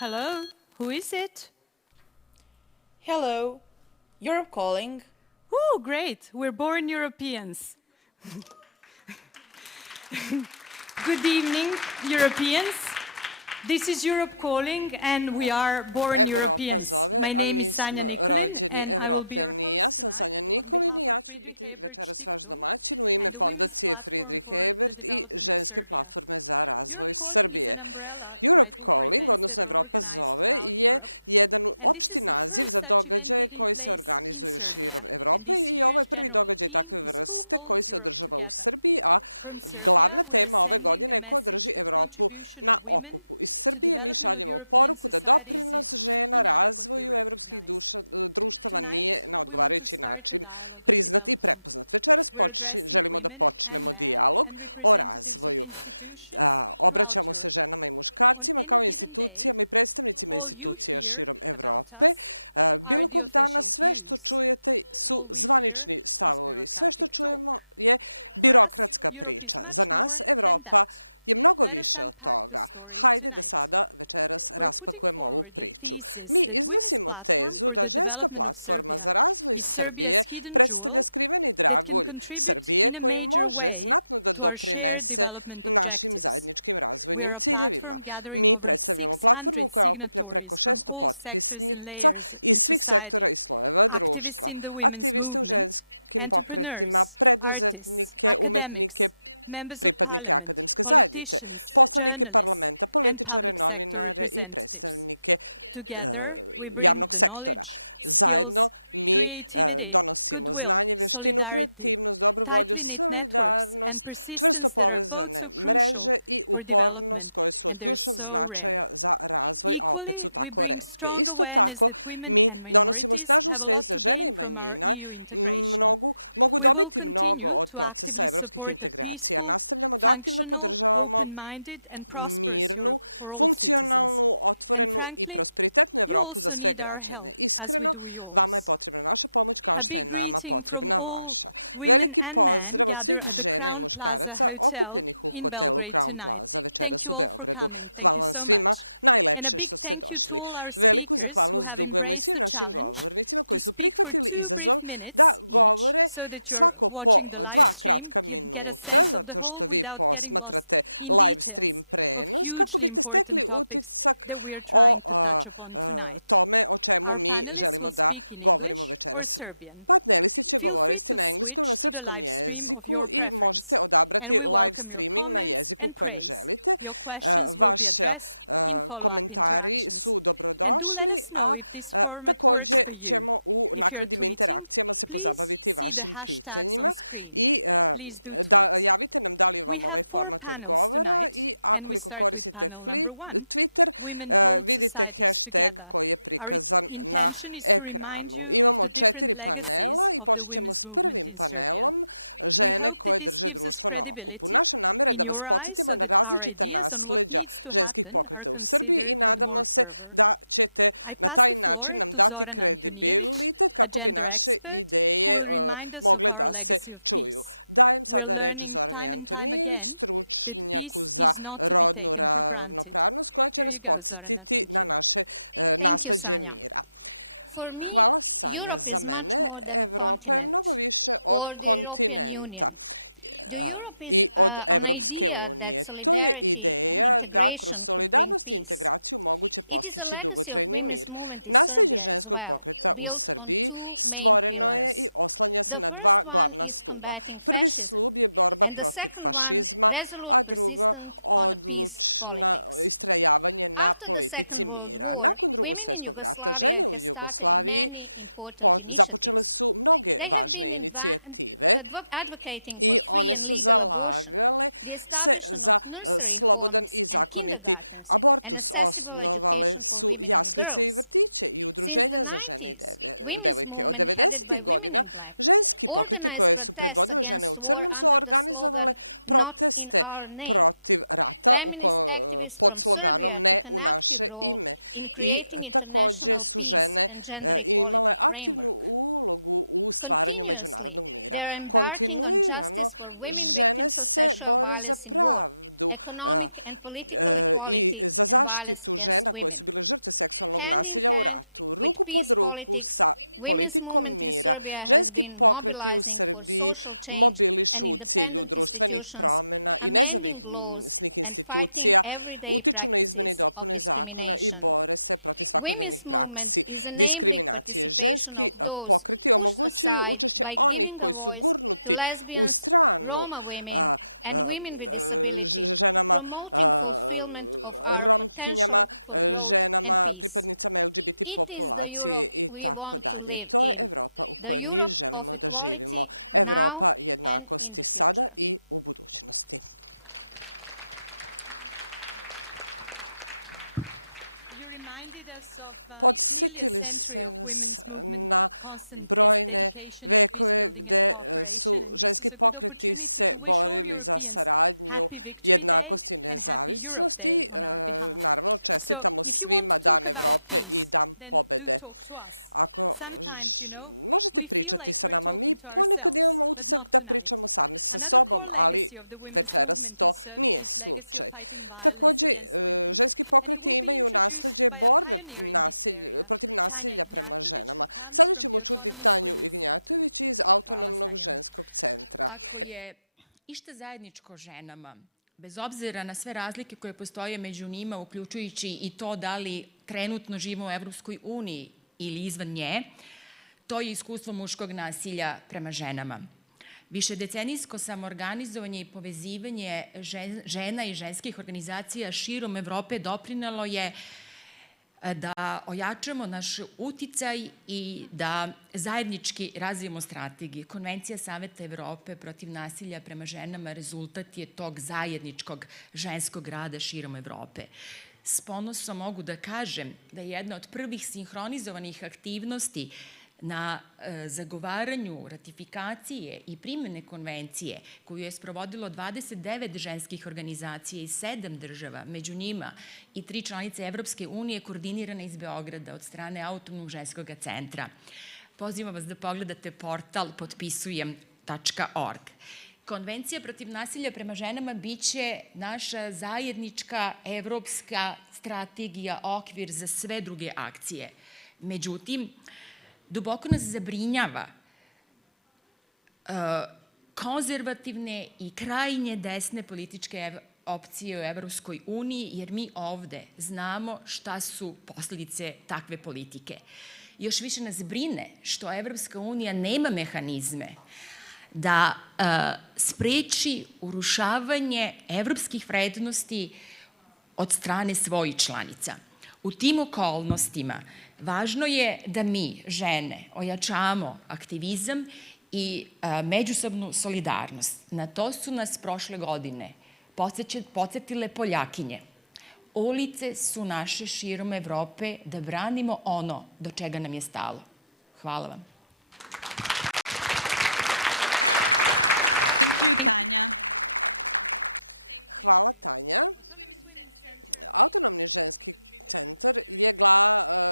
Hello, who is it? Hello, Europe calling. Oh, great, we're born Europeans. Good evening, Europeans. This is Europe calling and we are born Evropa Europeans. zove, My a name mi is Sanja smo Nikolin rođeni and I will be... Evropljani. Ja sam Sanja Nikolin i ja ću biti večeras vaš domaćin u ime Fondacije Friedrich Ebert i Ženske platforme za razvoj Srbije. Europe Calling, odnosno Evropa zove, je jedan opšti naziv za događaje koji se organizuju širom Evrope i ovo je prvi događaj takve vrste koji se održava u Srbiji, a glavna tema ove godine je ko drži Evropu na okupu. Iz Srbije mi šaljemo poruku da doprinos žena razvoju evropskih društava nije na odgovarajući način priznat i prepoznat. Večeras želimo da počnemo dijalog o razvoju. Obraćamo se ženama i muškarcima kao institucijama i predstavnicima institucija širom Evrope. Bilo kog dana sve što čujete su zvanični stavovi. Sve što čujemo je birokratska priča. Za nas Evropa je mnogo više od toga. Hajde da sada večeras raspakujemo ovu priču. Mi iznosimo tezu da ženska platforma za razvoj Srbije predstavlja skriveni dragulj Srbije koji može znatno da doprinese našim zajedničkim razvojnim ciljevima. Mi predstavljamo platformu koja okuplja preko 600 potpisnica iz svih sektora i slojeva društva. Aktiviste u ženskim pokretima, preduzetnike, umetnike, pripadnike akademske zajednice, poslanike parlamenta, političare, novinare i predstavnike javnog sektora. Zajedno mi donosimo znanje, veštinu, kreativnost, dobrovolju, solidarnost, čvrsto povezane mreže i upornost koje su od ključnog značaja za razvoj, a opet su tako retke. Isto tako mi donosimo snažnu svest da žene i manjina mogu dobiti mnogo od procesa evropskih integracija. Nastavljamo da aktivno podržavamo mirnu, funkcionalnu, otvorenu i prosperitetnu Evropu za sve građane. Iskreno, vama je potrebna naša pomoć kao što je nama potrebna vaša. Veliki pozdrav od svih žena i muškaraca okupljenih u hotelu Crown Plaza večeras u Beogradu. Hvala vam svima, najlepše što ste došli. Veliku zahvalnost dugujemo i svim našim govornicima koji su prihvatili izazov da govore svako po 2 kratka minuta, zato što vi posmatrate live stream prenos, kako biste stekli utisak o tome o čemu mi želimo da govorimo večeras. Panelisti će govoriti na engleskom i na srpskom jeziku i možete odabrati live streaming na jeziku kojem želite. Vaši komentari su dobrodošli, a takođe ćemo u naknadnim interakcijama se pozabaviti vašim pitanjima i da javite nam da li vam ovaj format odgovara i akoliko koristite Twitter, vidite hashtag koji je prikazan na ekranu. Imamo 4 panela i počet ćemo s prvim panelom žene koje drže društvo na okupu. Naša namera je da vas podsjetimo na različita nasleđa ženskih pokreta u Srbiji i nadamo se da ćete na taj način nam dati kredibilitet kako bi naše ideje mogle da se čuju. Dajem sada reč Zorani Antonijević, stručnjaku za rodnu ravnopravnost, koja će nas podsjetiti na naše nasleđe mira. Hvala, Sanja. Za mene Evropa je mnogo više od kontinenta i od Evropske unije. To je ideja da kroz solidarnost i integraciju moguće postići dugotrajni mir. Nasleđe ženskog pokreta u Srbiji stvoreno je i oslanja se na 2 glavna stuba. Prvi stub je borba protiv fašizma, a drugo odlučno istrajavanje na politici mira. Nakon Drugog svjetskog rata žene u Jugoslaviji započele su mnoge važne inicijative i one su zalagale se za slobodan i zakoniti abortus. Osnovale su jaslice i vrtiće i udruženja za žene i devojke. Od 90. godina ženski pokreti koje su predvodile žene u crnom su organizovale proteste protiv rata pod sloganom Ne u naše ime. I takođe su žene imale aktivnu ulogu u stvaranju međunarodnog mira. Kontinuirano žene Žene se bore za pravdu i za zaštitu žena koje su bile žrtve seksualnog nasilja u ratu. Ruku pod ruku sa politikom mira, ženski pokreti u Srbiji mobilišu u cilju društvenih promjena i nezavisnih institucija, utiču na izmene i dopune zakona i bore se protiv svakodnevnih praksi diskriminacije. Ženski pokreti omogućuju učešće onih koji su gurnuti u stranu ženama, romkinjama, ženama, pripadnicama LGBT populacije i tako dalje. To je Evropa u kojoj mi želimo da živimo. Evropa jednakosti sada i u budućnosti. Podsjetili se nas na brojne vekove gde su ženski pokreti se borili za saradnju, jednakost i nezavisnost i naravno čestitamo svima Dan Evrope i Dan pobede. Ako možete pričati sa nama, mi ponekad imamo utisak da pričamo sami sa sobom, ali večeras to nije slučaj. Također, ženski pokreti imaju nasleđe borbe protiv nasilja prema ženama. Sada ćemo čuti Tanju Ignjatović iz Autonomnog ženskog centra. Išta zajedničko ženama, bez obzira na sve razlike koje postoje među njima, uključujući i to da li trenutno živimo u Evropskoj uniji ili izvan nje, to je iskustvo muškog nasilja prema ženama. Višedecenijsko samoorganizovanje i povezivanje žena i ženskih organizacija širom Evrope doprinelo je da ojačamo naš uticaj i da zajednički razvijemo strategije. Konvencija Saveta Evrope protiv nasilja prema ženama rezultat je tog zajedničkog ženskog rada širom Evrope. S ponosom mogu da kažem da je jedna od prvih sinhronizovanih aktivnosti na zagovaranju ratifikacije i primjene konvencije koju je sprovodilo 29 ženskih organizacija iz 7 država, među njima i 3 članice Evropske unije, koordinirana iz Beograda od strane Autonomnog ženskog centra. Pozivam vas da pogledate portal potpisujem.org. Konvencija protiv nasilja prema ženama biće naša zajednička evropska strategija, okvir za sve druge akcije. Međutim, duboko nas zabrinjava konzervativne i krajnje desne političke opcije u Evropskoj uniji, jer mi ovde znamo šta su posljedice takve politike. Još više nas brine što Evropska unija nema mehanizme da spreči urušavanje evropskih vrednosti od strane svojih članica. U tim okolnostima važno je da mi, žene, ojačamo aktivizam i međusobnu solidarnost. Na to su nas prošle godine podsjetile Poljakinje. Ulice su naše širom Evrope da branimo ono do čega nam je stalo. Hvala vam. Thank you, Tanja. Hvala, Tanja. Autonomni ženski centar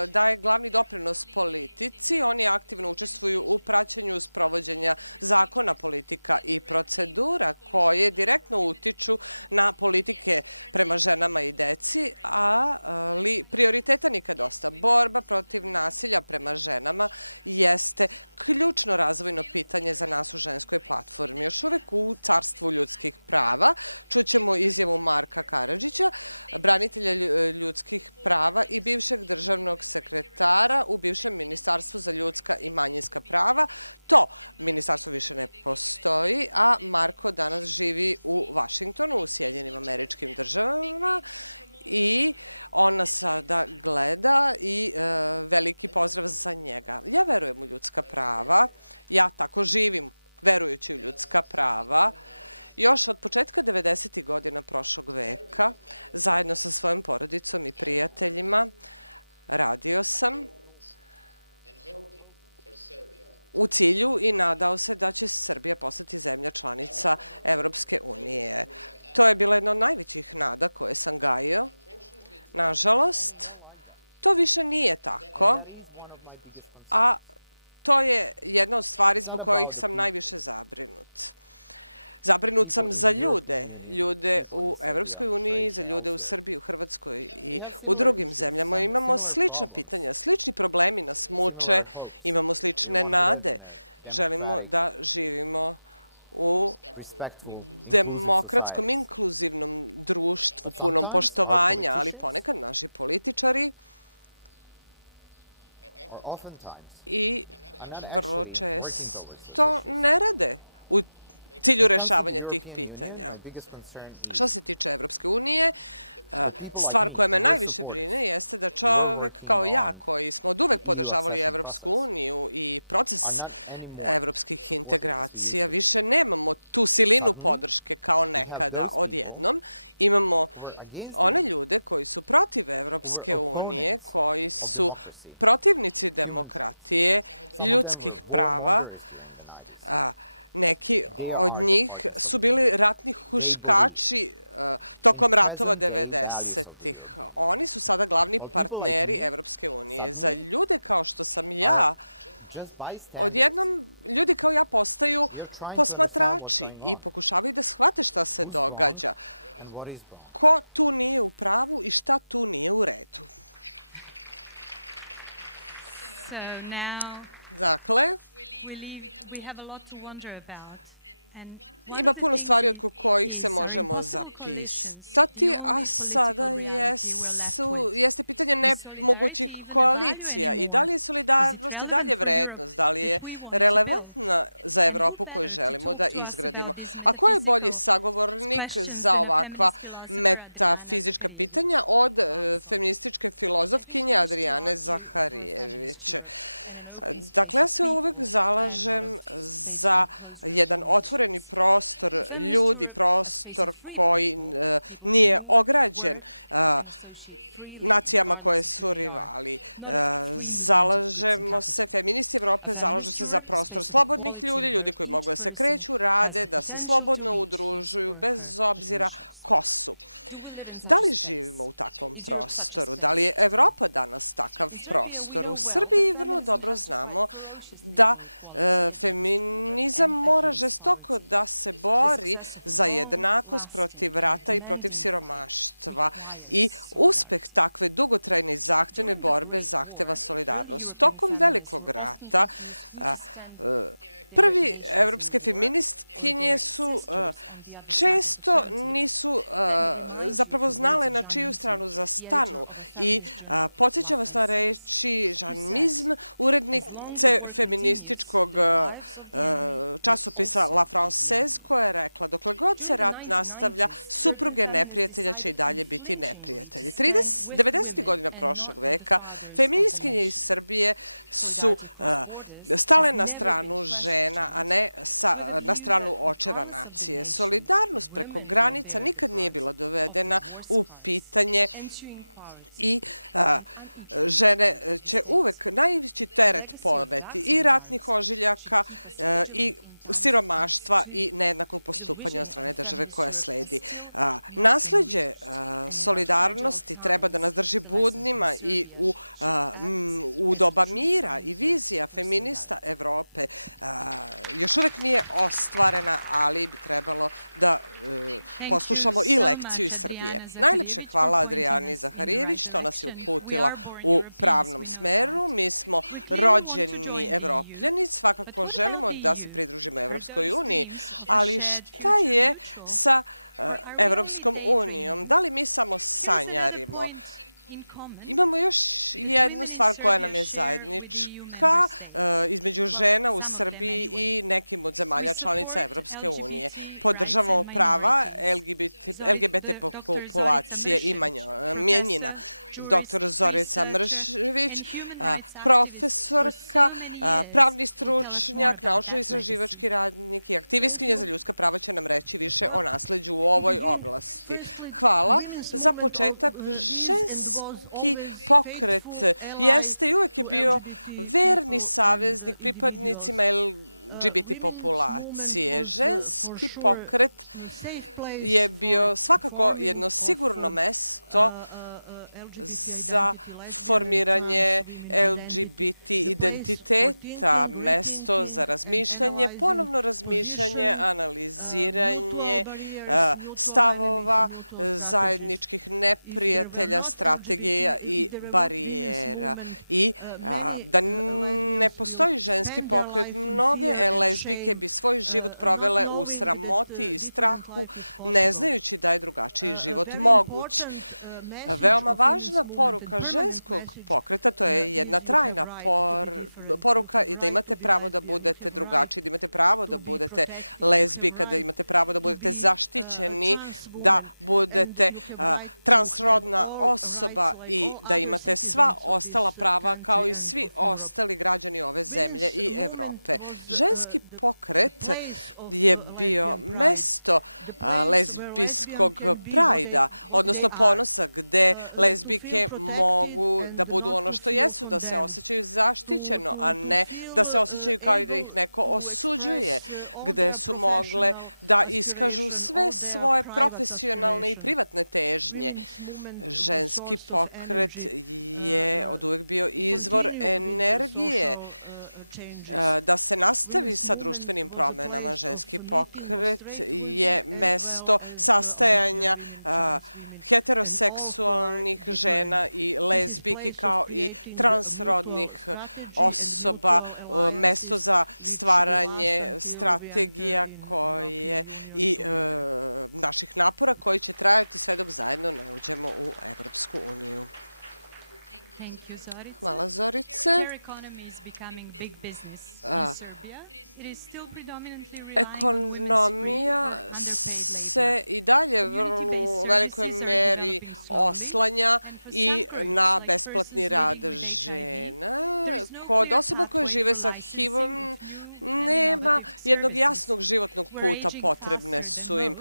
daje glavni doprinos politici. Oni aktivno učestvuju u praćenju sprovođenja zakona, politika i procedura koje direktno utiču na politike prema ženama i deci, ali prioriteta nikad dosta. Borba protiv nasilja prema ženama jeste ključno razvojno pitanje za nas u ženskoj platformi. Još uvek u carstvu ljudskih prava čućemo izjavu Marka Karadžića, branitelja ljudskih prava i bivšeg državnog sekretara u bivšem Ministarstvu za ljudska i manjinska prava. To ministarstvo više ne postoji, a Marko danas živi u Vašingtonu, u Sjedinjenim Američkim Državama, i on nas sada gleda i veliki pozdrav za njega. Ja verujem u ljudska prava, ja tako živim verujući u ljudska prava. Još od početka 90. godina prošlog veka, zajedno sa svojom porodicom i prijateljima, radio sam u cilju i nadao se da će Srbija postati zemlja članica Evropske unije. To je bila jedna od najvećih nada koje sam gajio. Nažalost, to više nije tako, a to je jedna od stvari zbog kojih sam najviše zabrinut. Zabrinut sam za ljude u Evropskoj uniji, za ljude u Srbiji, u Hrvatskoj i u drugim zemljama. Imamo slična pitanja, slični problemi nas muče, imamo slične nade. Želimo da živimo u demokratskom, inkluzivnom društvu, punom poštovanja, ali ponekad naši političari i vrlo često ne rade u cilju rešavanja tih pitanja. Što se tiče Evropske unije, stvar koja me najviše brine jeste da čovek kao ja, koji smo od uvek podržavali Evropsku uniju i proces evropskih integracija, više nemamo tu silinu podrške kao nekada odjednom. Imamo one ljude koji su protiv Evropske unije, koji su protivnici demokratije, ljudskih prava. Neki od njih su bili ratni huškači tokom ratova 90-ih. Oni su sada glavni partneri Evropske unije. Za ljude kao što sam ja, odjednom ljudi kao ja postaju posmatrači i pokušavaju da shvate šta se događa. Ko tu nije u pravu i šta tu nije u redu. Dakle, ima puno stvari oko kojih se možemo zapitati, a sada jeste pitanje nemogućih koalicija i da li je solidarnost i dalje vrednost, da li je relevantna za Evropu koju želimo da izgradimo. A ko je bolji sagovornik za ovakva metafizička pitanja od feminističke filozofkinje Adrijane Zaharijević? Dakle, ja se uvek zalažem za jedan otvoreni prostor ljudi, prostor koji nije ograđen nacijama koje su rivali. Zalažemo se, feministi Evrope zalažu se za prostor slobodnih ljudi, ljudi koji mogu da se kreću, rade, da se slobodno udružuju, bez obzira ko su. Da li živimo u takvom prostoru? Da li je Evropa danas takav prostor? U Srbiji vrlo dobro znamo da feminizam mora žestoko da se bori za jednakost protiv rata i protiv siromaštva i uspeh takve dugotrajne i zahtevne borbe zahteva solidarnost. Tokom Velikog rata prvi evropske feministkinje su često nisu zapravo znale na čiju stranu da stanu i podsjećam vas na reči Jean Mizm, urednice feminističkog časopisa La Française, koja je rekla: dokle god se rat nastavlja, supruge neprijatelja će i dalje biti neprijatelji. 90. godina prošlog veka feministkinje iz Srbije su stale na stranu žena, a ne na stranu očeva nacije. Solidarnost preko granica nikad nije bila dovedena u pitanje i žene će uvek najveći teret podneti i ratnih ožiljaka i siromaštva i nejednakog postupanja od strane države koja sledi. Nasleđe solidarnosti treba da nas drži budnima i u doba mira i vizija feminista Evrope još uvek nije ostvarena, ali bi trebalo da poslušamo i lekciju iz Srbije. Najlepše hvala Adrijani Zaharijević što nas je uputila u pravnom smeru. Mi smo rođeni Evropljani, svakako želimo da se pridružimo Evropskoj uniji, ali šta je sa Evropskom unijom? Da li mi samo sanjarimo? Imamo još jednu stvar koja nam je zajednička između žena u Srbiji i nekim od zemalja članica Evropske unije. Podržavamo prava LGBT populacije i manjina. Dr. Zorica Mršević, profesorka, pravni stručnjak, naučno-istraživački radnik i aktivistkinja za ljudska prava će nam reći više o nasleđu u ovoj oblasti. Hvala. Za početak, ženski pokret jeste i uvek je bio verni saveznik pripadnicima LGBT populacije. Ženski pokret je bio svakako jedno sigurno mesto za formiranje LGBT identiteta, mesto za razmišljanje, ponovno razmišljanje, analiziranje stavova, zajedničkih neprijatelja, strategija i barijera. I da ne postoji ženski pokret, mnoge lezbijke bi svoj život provele u sramoti i strahu, ne znajući da je drugačiji život moguć. Veoma važna poruka ženskog pokreta, to je jedna trajna poruka i da imate pravo da budete drugačiji, da imate pravo da budete lezbijka, da imate pravo da budete zaštićeni, da budete transrodna osoba i da imate sva ostala prava kao i svi ostali građani ove zemlje i Evrope. Ženski pokret je bio mesto lezbijskog prajda, odnosno ponosa, gde lezbijke mogu da budu ono što jesu, da se osjećaju zaštićeno, a ne da se osjećaju kao i da ih neko osuđuje, gde su mogle da iskažu sve svoje profesionalne i privatne težnje. Ženski pokret je oduvek bio izvor energije da se nastavi sa društvenim promenama. Ženski pokret je mesto sastajanja heteroseksualnih žena i lezbijki kao i transrodnih osoba, mesto za stvaranje strategija koje i naših napora koji će trajati sve dok zajedno ne uđemo u Evropsku uniju. Hvala, Zorice. Ekonomija se i dalje u velikoj meri oslanja i na besplatni rad žena. Kod osoba koje žive sa HIV-om nema jednog jasnog životnog puta, potrebne su im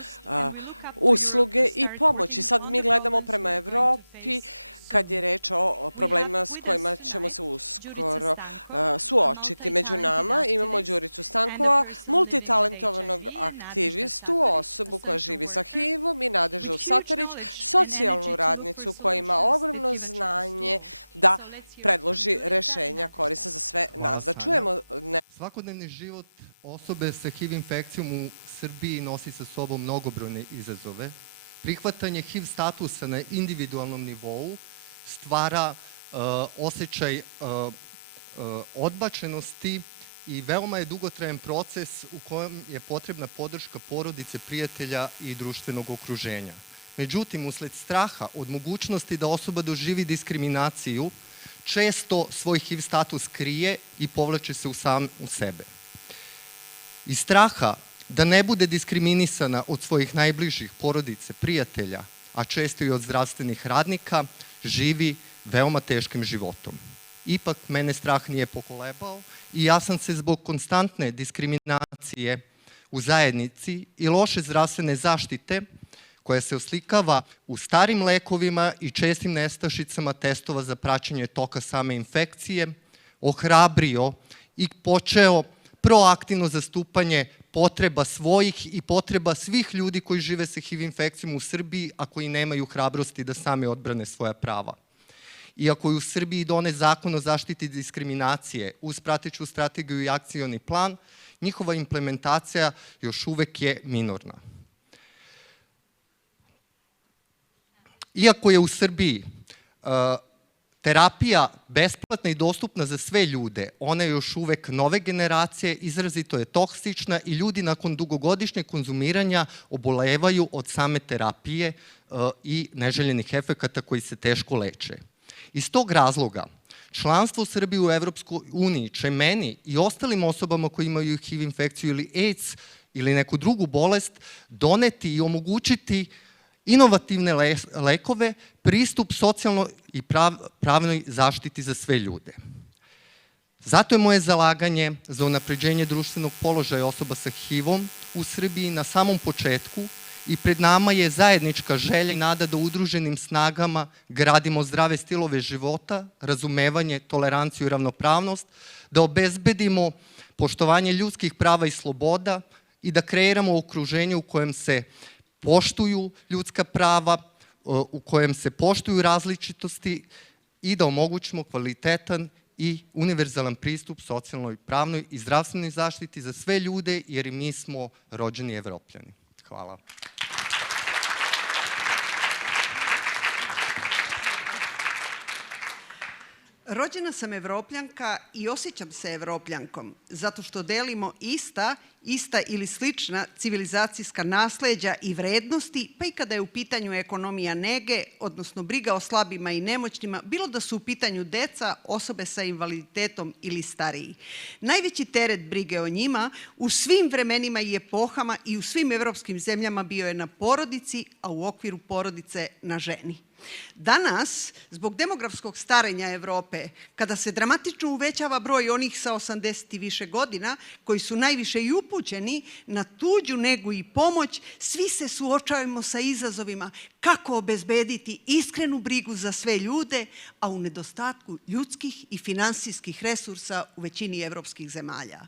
usluge i pomoći. Sad mi gledamo prema Evropi kad je reč o problemima s kojima ćemo se uskoro suočiti. Među nama imamo Đuricu Stankova, multitalentovanog aktivistu, osobu koja živi sa HIV-om, i Nadežu Satarić, socijalnu radnicu koja ima ogromno znanje da predloži rešenja korisna za sve nas. Da čujemo prijatelja i društvenog okruženja. Međutim, usled straha od mogućnosti da osoba doživi diskriminaciju, često svoj HIV status krije i povlače se u sebe. Iz straha da ne bude diskriminisana od svojih najbližih, porodice, prijatelja, a često i od zdravstvenih radnika, živi veoma teškim životom. Ipak, mene strah nije pokolebao i ja sam se zbog konstantne diskriminacije u zajednici i loše zdravstvene zaštite, koja se oslikava u starim lekovima i čestim nestašicama testova za praćenje toka same infekcije, ohrabrio i počeo proaktivno zastupanje potreba svojih i potreba svih ljudi koji žive sa HIV infekcijom u Srbiji, a koji nemaju hrabrosti da sami odbrane svoja prava. Iako je u Srbiji donet zakon o zaštiti diskriminacije uz prateću strategiju i akcioni plan, njihova implementacija još uvek je minorna. Iako je u Srbiji terapija besplatna i dostupna za sve ljude, ona je još uvek nove generacije, izrazito je toksična i ljudi nakon dugogodišnjeg konzumiranja obolevaju od same terapije i neželjenih efekata koji se teško leče. Iz tog razloga, članstvo Srbije u Evropskoj uniji će meni i ostalim osobama koji imaju HIV infekciju ili AIDS ili neku drugu bolest doneti i omogućiti inovativne lekove, pristup socijalnoj i pravnoj zaštiti za sve ljude. Zato je moje zalaganje za unapređenje društvenog položaja osoba sa HIV-om u Srbiji na samom početku i pred nama je zajednička želja i nada da udruženim snagama gradimo zdrave stilove života, razumevanje, toleranciju i ravnopravnost, da obezbedimo poštovanje ljudskih prava i sloboda i da kreiramo okruženje u kojem se poštuju ljudska prava, u kojem se poštuju različitosti i da omogućimo kvalitetan i univerzalan pristup socijalnoj, pravnoj i zdravstvenoj zaštiti za sve ljude, jer i mi smo rođeni Evropljani. Hvala. Rođena sam Evropljanka i osjećam se Evropljankom, zato što delimo ista ili slična civilizacijska nasleđa i vrednosti, pa i kada je u pitanju ekonomija nege, odnosno briga o slabima i nemoćnima, bilo da su u pitanju deca, osobe sa invaliditetom ili stariji. Najveći teret brige o njima u svim vremenima i epohama i u svim evropskim zemljama bio je na porodici, a u okviru porodice na ženi. Danas, zbog demografskog starenja Evrope, kada se dramatično uvećava broj onih sa 80 i više godina, koji su najviše i upućeni na tuđu negu i pomoć, svi se suočavamo sa izazovima kako obezbediti iskrenu brigu za sve ljude, a u nedostatku ljudskih i finansijskih resursa u većini evropskih zemalja.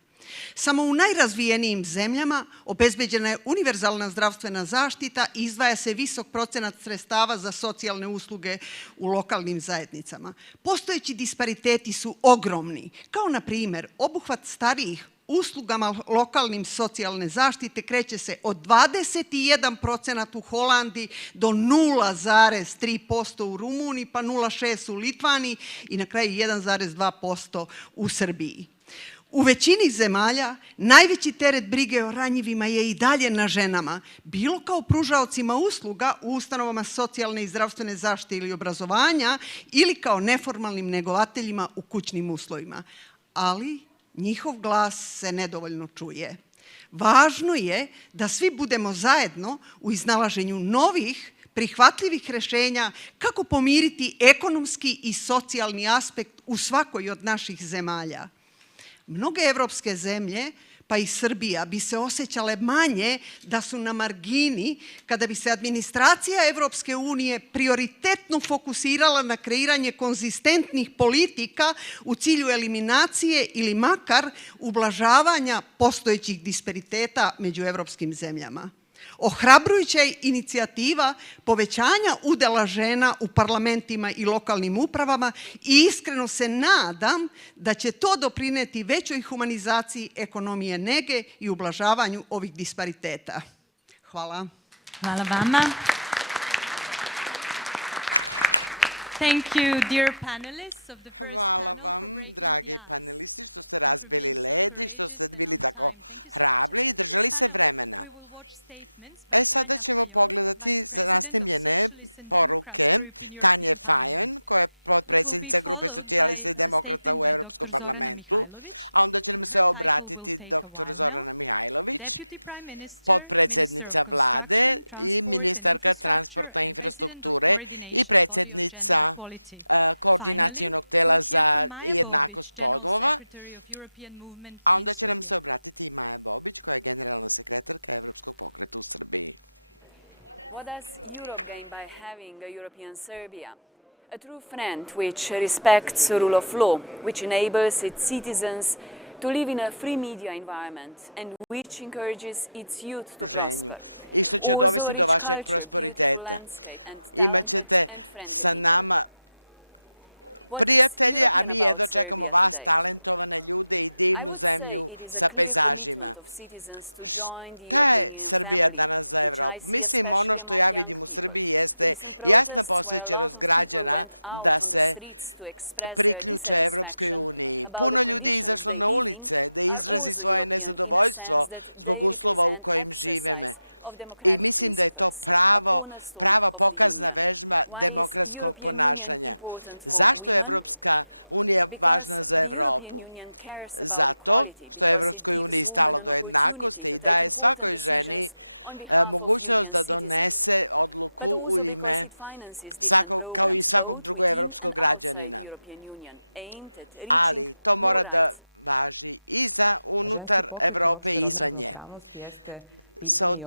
Samo u najrazvijenijim zemljama obezbeđena je univerzalna zdravstvena zaštita i izdvaja se visok procenat sredstava za socijalne usluge u lokalnim zajednicama. Postojeći dispariteti su ogromni, kao na primjer obuhvat starijih uslugama lokalnim socijalne zaštite kreće se od 21% u Holandiji do 0,3% u Rumuniji, pa 0,6% u Litvaniji i na kraju 1,2% u Srbiji. U većini zemalja najveći teret brige o ranjivima je i dalje na ženama, bilo kao pružaocima usluga u ustanovama socijalne i zdravstvene zaštite ili obrazovanja ili kao neformalnim negovateljima u kućnim uslovima. Ali njihov glas se nedovoljno čuje. Važno je da svi budemo zajedno u iznalaženju novih, prihvatljivih rešenja kako pomiriti ekonomski i socijalni aspekt u svakoj od naših zemalja. Mnoge evropske zemlje, pa i Srbija, bi se osjećale manje da su na margini kada bi se administracija Evropske unije prioritetno fokusirala na kreiranje konzistentnih politika u cilju eliminacije ili makar ublažavanja postojećih dispariteta među evropskim zemljama. Ohrabrujuća je inicijativa povećanja udela žena u parlamentima i lokalnim upravama i iskreno se nadam da će to doprineti većoj humanizaciji ekonomije nege i ublažavanju ovih dispariteta. Hvala. Hvala vama. Thank you, dear panelists of the first Hvala vam, dragi panelisti, što ste razbili led i što ste bili tako hrabri i držali se vremena. Sada ćemo pogledati nasnimljene poruke Tanje Fajon, koja je potpredsjednica Grupe socijalista i demokrata u Evropskom parlamentu, a onda će nam se obratiti dr. Zorana Mihajlović, potpredsjednica vlade i ministarka transporta i infrastrukture i predsjednica koordinacionog tela za jednakost polova, a onda će nam se obratiti i Maja Bobić, koja je generalna sekretarka Evropskog pokreta u Srbiji. What does Europe gain by having a European Serbia? A true friend which respects the rule of law, which enables its citizens to live in a free media environment and which encourages its youth to prosper. I što će dovesti do vašeg prosperiteta. Imaćete sa nama prijatelje, a mi jedva čekamo vas, talentovane ljude i divnu zemlju sa pejzažima. Šta je Srbija danas za Evropu? Mislim, ono što ja vidim u Srbiji jeste jasna posvećenost građana da se priključe Evropskoj uniji. Puno ljudi je izašlo na ulice da izrazi svoje nezadovoljstvo zbog uslova u kojim živeme. I mislim da je to prava pokazna vežba demokratskog ponašanja. Zašto je Evropska unija važna za Evropu? Zato što je Evropskoj uniji stalo do jednakosti i daje svakoj ženi mogućnost da donese odluku u ime kao i svakog drugog evropskog građanina. Ali to mora da važi i za unutar Evrope i izvan nje.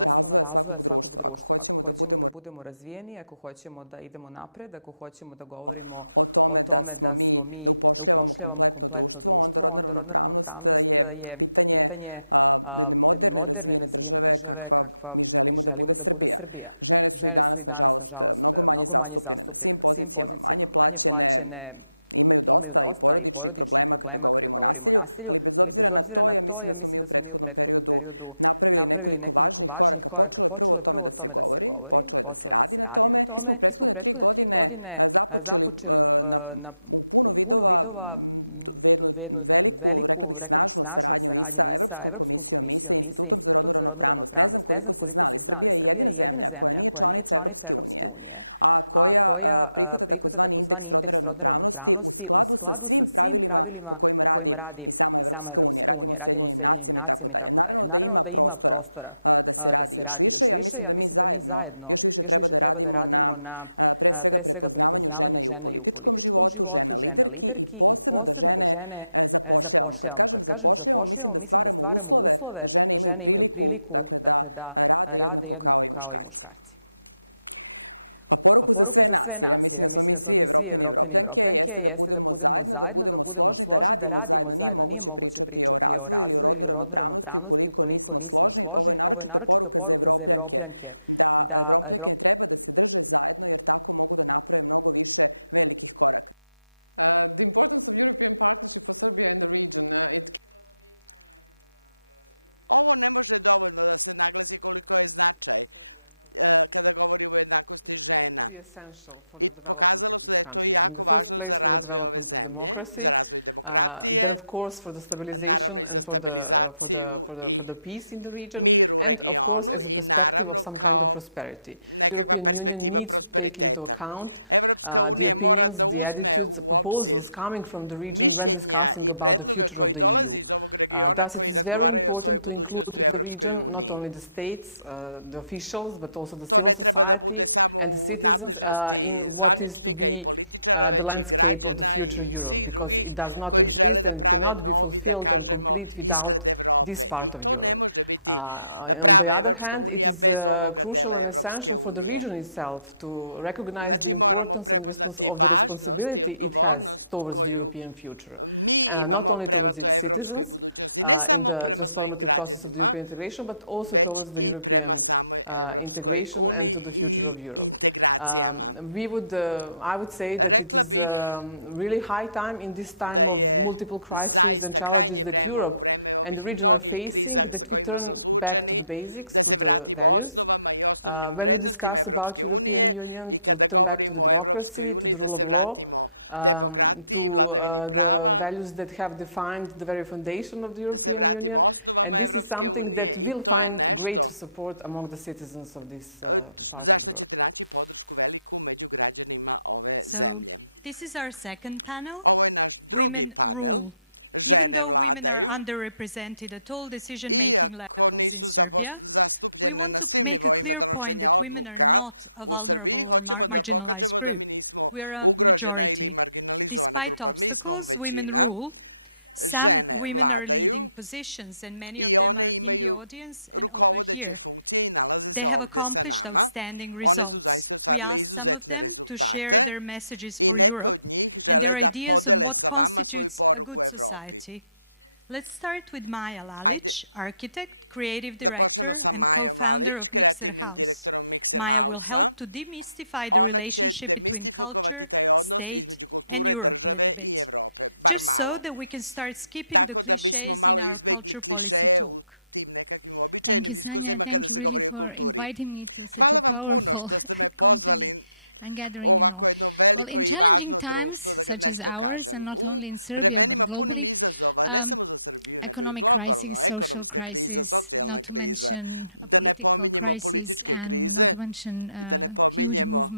Razvoja svakog društva. Ako hoćemo da budemo razvijeni, ako hoćemo da idemo napred, ako hoćemo da govorimo o tome da smo mi, da upošljavamo kompletno društvo, onda rodna ravnopravnost je pitanje jedne moderne, razvijene države kakva mi želimo da bude Srbija. Žene su i danas, nažalost, mnogo manje zastupljene na svim pozicijama, manje plaćene, imaju dosta i porodičnih problema kada govorimo o nasilju, ali bez obzira na to, ja mislim da smo mi u prethodnom periodu napravili nekoliko važnih koraka. Počelo je prvo o tome da se govori, počelo je da se radi na tome. Mi smo u prethodne 3 godine započeli u puno vidova jednu veliku, rekla bih snažnu saradnju i sa Evropskom komisijom i sa Institutom za rodnu ravnopravnost. Ne znam koliko se zna, ali Srbija je jedina zemlja koja nije članica Evropske unije, a koja prihvata takozvani indeks rodne ravnopravnosti u skladu sa svim pravilima po kojima radi i sama Evropska unija. Radimo s Ujedinjenim nacijama i tako dalje. Naravno da ima prostora da se radi još više. Ja mislim da mi zajedno još više treba da radimo na pre svega prepoznavanju žena i u političkom životu, žena liderki i posebno da žene zapošljavamo. Kad kažem zapošljavamo, mislim da stvaramo uslove da žene imaju priliku, dakle, da rade jednako kao i muškarci. Pa poruku za sve nas, jer ja mislim da smo mi svi Evropljani i Evropljanke, jeste da budemo zajedno, da budemo složni, da radimo zajedno. Nije moguće pričati o razvoju ili o rodnoj ravnopravnosti ukoliko nismo složni. Ovo je naročito poruka za Evropljanke, da Evropljanke treba da se drže zajedno, jer tako mogu da naprave mnogo više velikih koraka. The importance of European partnership for Serbia and the region. Ovo ne može dovoljno da se naglasi koliko je značaj kada govorimo o jednakosti žena. I pokazalo se da je to jako važno za razvoj ove zemlje, za razvoj demokratije, naravno i za stabilizaciju i mir u regionu i naravno kao nekakva perspektiva prosperiteta. Evropska unija mora da uzme u obzir mišljenja i predloga koji dolazi iz ovog regiona koji razgovaraju o svojoj budućnosti u Evropskoj uniji. To ne treba da bude samo u nadležnosti zvaničnika i političara, već i građana i svih drugih koji žele da prave novi, da kažemo, izgled Evrope. I to ne može biti prava Evropska unija bez ovoga dela Evropske unije. Znači, moramo prepoznati važnost i odgovornost koju mi imamo prema toj evropskoj budućnosti. Ne samo prema svojim građanima, već i prema samoj Evropskoj uniji i integracijama. Rekla bih da je zaista krajnje vreme u vreme ovih mnogih kriza sa kojima smo suočeni, da se vratimo osnovama i osnovnim vrednostima Evropske unije i kada govorimo o Evropskoj uniji da se vratimo demokratiji, vladavini prava, da se vratimo osnovama Evropske unije i to je nešto zašto ćete naći podršku veliku među građanima ove zemlje. Ovo je naš drugi panel. Žene vladaju. Iako nisu zastupljene na svim nivoima donošenja odluka u Srbiji, hoćemo da pokažemo da mi nismo ugrožena ili marginalizovana grupa. Mi smo većina. Žene vladaju i one imaju rukovodeće funkcije i nalaze se ovde sa nama. One su zaista ostvarile izuzetne rezultate i neke od njih žele da podele sa vama svoju poruku u Evropi. Ajde da počnemo sa Majom Lalić, kreativnim direktorom Mixer House-a. Ona će demistifikovati taj odnos između kulture, države i Evrope, bar malo. Tako da bismo malo izbegli klišeje u tim nekakvim običajnim diskusijama kada se govori o kulturi. Hvala vam puno što ste me pozvali ovako jedno veliko i važno društvo, da nešto kažem. U vremenima punim izazova, ne samo za Srbiju, nego i globalno, ekonomska kriza, socijalna kriza, da ne pominjemo političke krize i da ne pominjemo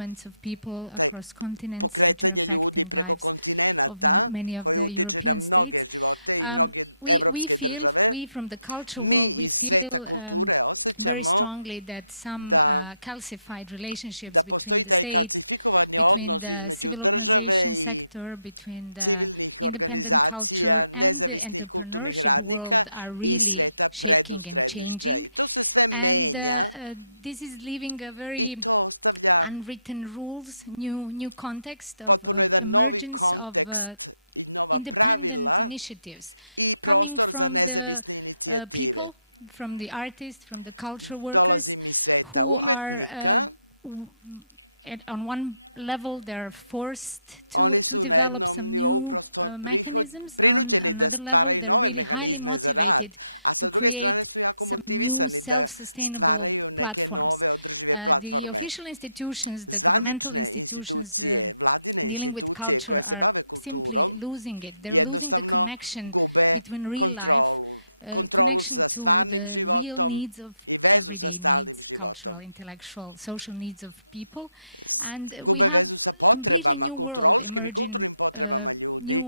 pokretanje ljudi preko kontinenata koji utiče na mnoge živote i mnoge evropske države. Mi iz sveta kulture osjećamo da postoji taj falsifikovani odnos između države i civilnih organizacija, nezavisnih kulturnih radnika i sveta predusredništva. I to se sve menja i to ostavlja potpuno jedan novi kontekst i nova pravila i prostor za nezavisne inicijative. Dolazim iz sveta umetnika. Oni su na jednom nivou prosto prinuđeni da stvaraju nove mehanizme za rad, a sa druge strane su jako motivisani da stvaraju neke nove održive platforme. Zvanične institucije, vladine institucije koje se bave kulturom jednostavno gube kontrolu sa stvarnim životom i vezu sa stalnim životom. Gube vezu sa potrebama, kulturološkim i kulturnim potrebama ljudi.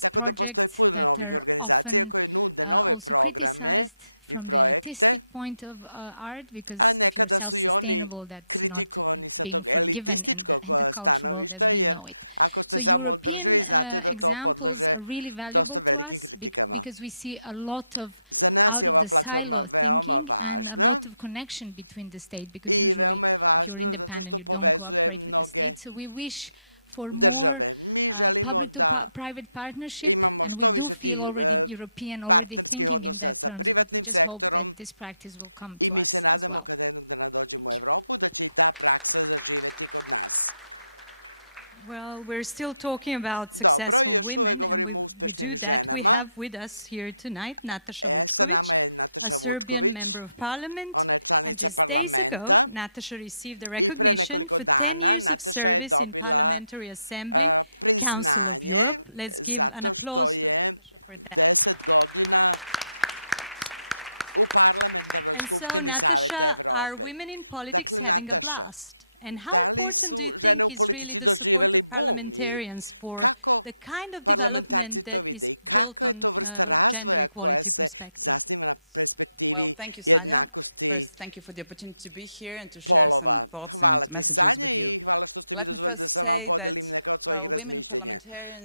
Tako da postoje puno novih organizacija koje nude nove programe i projekte, a nekada su i oni kritikovani sa tog elitističkog stanovišta, jer ako ste samo održivi, znate da to podleže dosta velikim kritikama. Za nas je ova platforma veoma važna i veoma je važna zato što povezuje mnoge države. Mi želimo da imamo što više tih partnerskih odnosa sa privatnim sektorom i mi se nadamo kada jednog dana dođemo u Evropu da će i ta praksa zaživeti kod nas. Dobro, još uvek govorimo o uspešnim ženama. Sa nama je Nataša Vučković, ona je članica parlamenta i pre nekoliko dana Nataša je dobila priznanje zato što je 10 godina u parlamentarnoj skupštini Saveta Evrope. Dakle, Nataša, da li su žene u politici doživjeli bum i kako parlamentarci to vide i kakva je to vrsta razvoja koja se zasniva na perspektivi jednakosti polova? Hvala ti, Sanja, i hvala što ste mi dozvolili da sam vam podelim neka od svojih razmišljenja.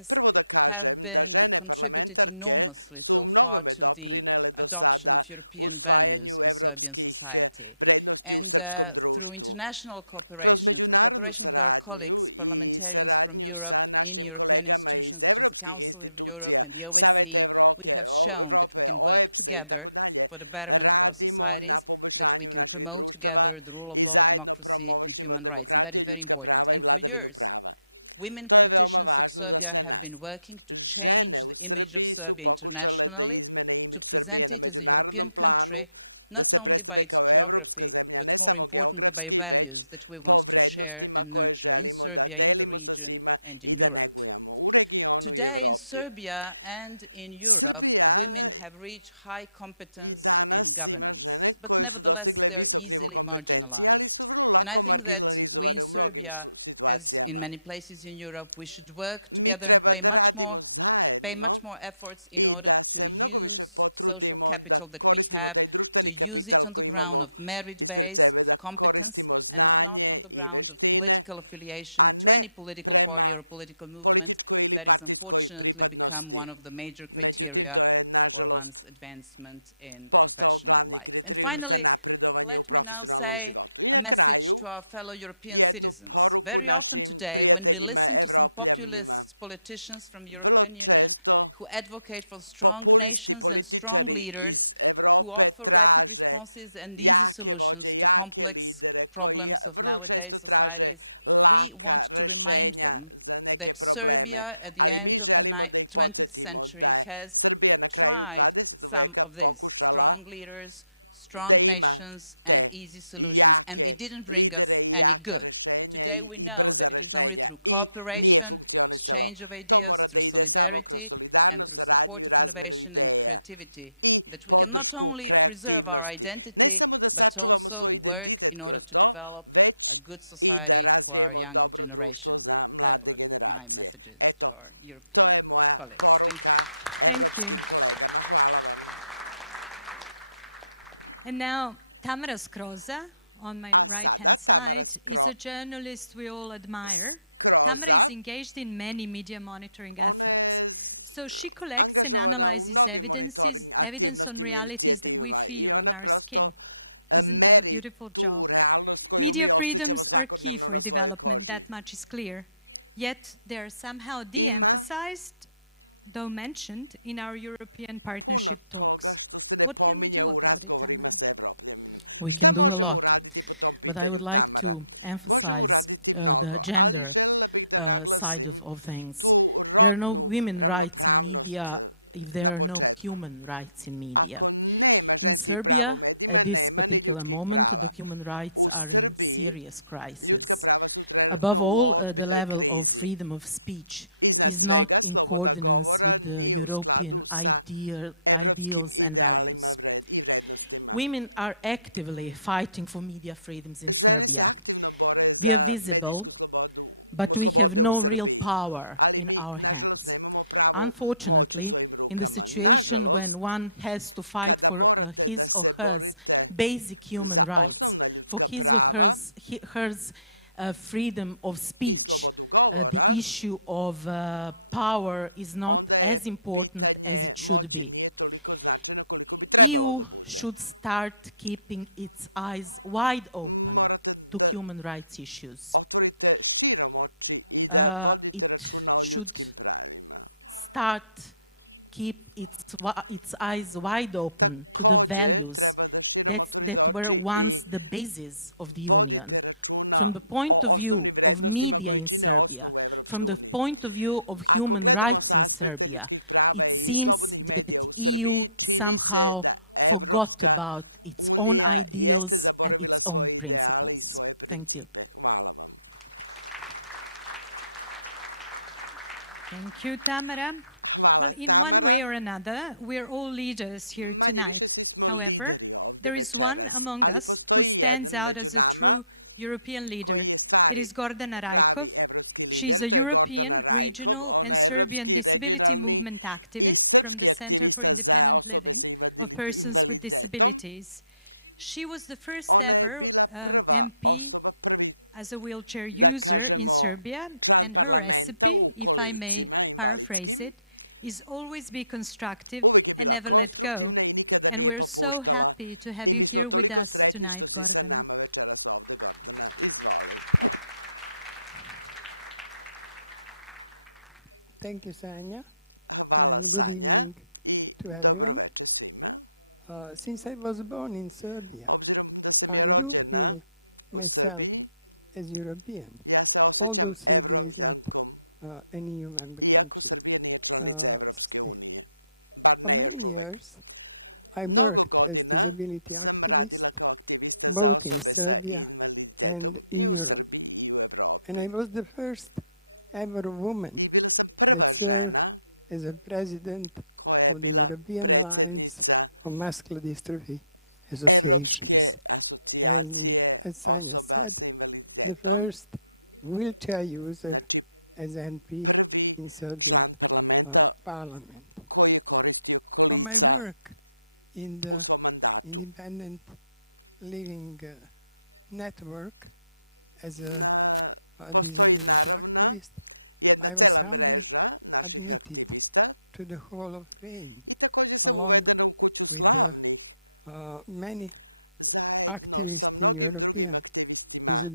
Prvo da kažem da žene parlamentarke su u mnogome doprinele do sada usvajanju evropskih vrednosti u srpskom društvu. Kroz međunarodnu saradnju i saradnju sa našim kolegama iz evropskih institucija, Saveta Evrope, OEBS-a i tako dalje, radimo na poboljšanju naših društava i zajedno promovišemo demokratiju, ljudska prava i vladavinu prava. To je veoma važno za sve nas. Žene u Srbiji su pokušale da izmene imidž Srbije na međunarodnom planu, da se predstave kao evropska zemlja, ne samo geografski, već po vrednostima koje želimo da delimo sa svima i da negujemo u regionu i Evropi. Srbija i danas ima žene koje su dostigle visok nivo kompetencije, ali su vrlo lako marginalizovane u mnogim situacijama. Mi treba da radimo zajedno i da se mnogo više potrudimo da koristimo taj društveni kapital koji imamo ispred sebe, da koristimo znanje i veštine, a ne prema političkoj ili partijskoj pripadnosti. Međutim, to je, nažalost, postao glavni kriterijum za napredovanje u profesionalnom životu. I na kraju, jednu poruku našim prijateljima Evropljanima. Vrlo često populisti, političari iz Evrope traže jake vođe, jake lidere koji vrlo često traže laka rešenja za neke probleme, ali mi želimo da ih podsjetimo da je Srbija na kraju 20. veka pokušala da ima te jake lidere i jaka rešenja i brza rešenja i nije funkcionisalo. To mora da ide samo kroz solidarnost, saradnju i razmenu ideja i podršku kreativnosti. Ne samo da sačuvamo svoj identitet kroz to, već i da razvijemo dobro društvo za mlade generacije. Eto, to je moja poruka evropskim kolegama. Hvala vam. A sada Tamara Skroza, ona je angažovana u mnogim monitoring aktivnostima i inicijativama i ona prosto meri tu realnost koju mi osjećamo svakodnevno na svojoj koži. Ima puno toga što se ne pominje u razgovorima sa Evropljanima. Šta možemo uraditi po tom pitanju, Tamara? Možemo uraditi mnogo, ali željela bih da naglasim tu rodnu ravnopravnost na početku. Ako nema ženskih prava u medijima, nema ni ljudskih prava. U Srbiji ljudska prava su trenutno u ozbiljnoj krizi. Iznad svega, sloboda govora nije u skladu sa evropskim idealima i vrednostima. Žene se aktivno bore za medijsku slobode u Srbiji, ali mi, nažalost, nemamo pravu moć u svojim rukama. Nažalost, kada morate da se borite za osnovna ljudska prava i slobodu govora, onda je pitanje moći nije toliko značajno koliko bi trebalo da bude. Morate da otvorite širom oči i da vodite računa o ljudskim pravima. Takođe, treba da širom otvori za oči i vodite računa o osnovnim vrednostima koji čine osnovu Evropske unije. Ako gledamo sa aspekta ljudskih prava i slobodnih medija u Srbiji, čini se da Evropska unija jeste zaboravila svoje ideale i svoje principe. Hvala vam. Hvala, Tamara. Manje više svi smo lideri ovde večeras, ali postoji jedan među nama koji je stvari pravi evropski lider, to je Gordana Rajkov. Ona je evropski, regionalni i srpski aktivista za osobe sa invaliditetom. Ona je bila prva osoba, prvi, da kažemo, član parlamenta u kolicima invalidskim. Uvijek je bila konstruktivna i nikada nije popuštala. I mi smo toliko srećni što si sa nama večeras ovde, Gordana. Izvoli. Hvala, Sanja, i dobro veče svima. Obzirom da sam ja rođena u Srbiji, ja se osjećam Evropljankom, iako Srbija nije članica Evropske unije, bar ne još uvek. Mnogo godina sam radila kao aktivista za osobe sa invaliditetom i u Srbiji i u Evropi. I bila sam prva žena koja je bila predsjednica Evropske asocijacije osoba sa invaliditetom, znači prvi član parlamenta koji je koristio kolica u svom mandatu. Postoji naravno jedna cela mreža naših aktivista i također sam uvedena u kuću slavnih zajedno sa mnogim drugim aktivistima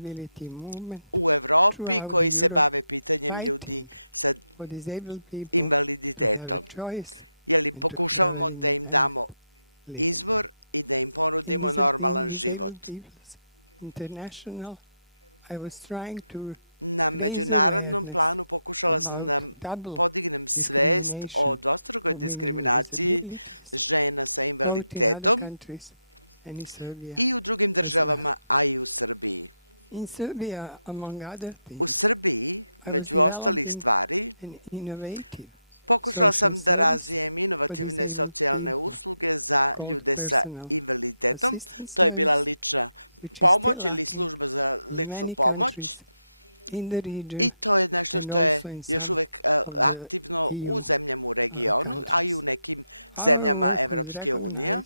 u Evropi koji se bave pitanjem ljudi sa invaliditetom. Jer pokušavamo da im damo izbor i da im ponudimo normalan život. Na međunarodnom planu pokušala sam da podignem svest o dvostrukoj diskriminaciji žena sa invaliditetom i u drugim državama, a i u Srbiji. U Srbiji, među ostalih stvari, pokušala sam da razvijem inovativne socijalne usluge za ljude sa invaliditetom. To je bila lična pomoć ili služba za ličnu pomoć. I to je nešto što je još uvek aktivno u zemljama u regionu, a i u nekim zemljama Evropske unije.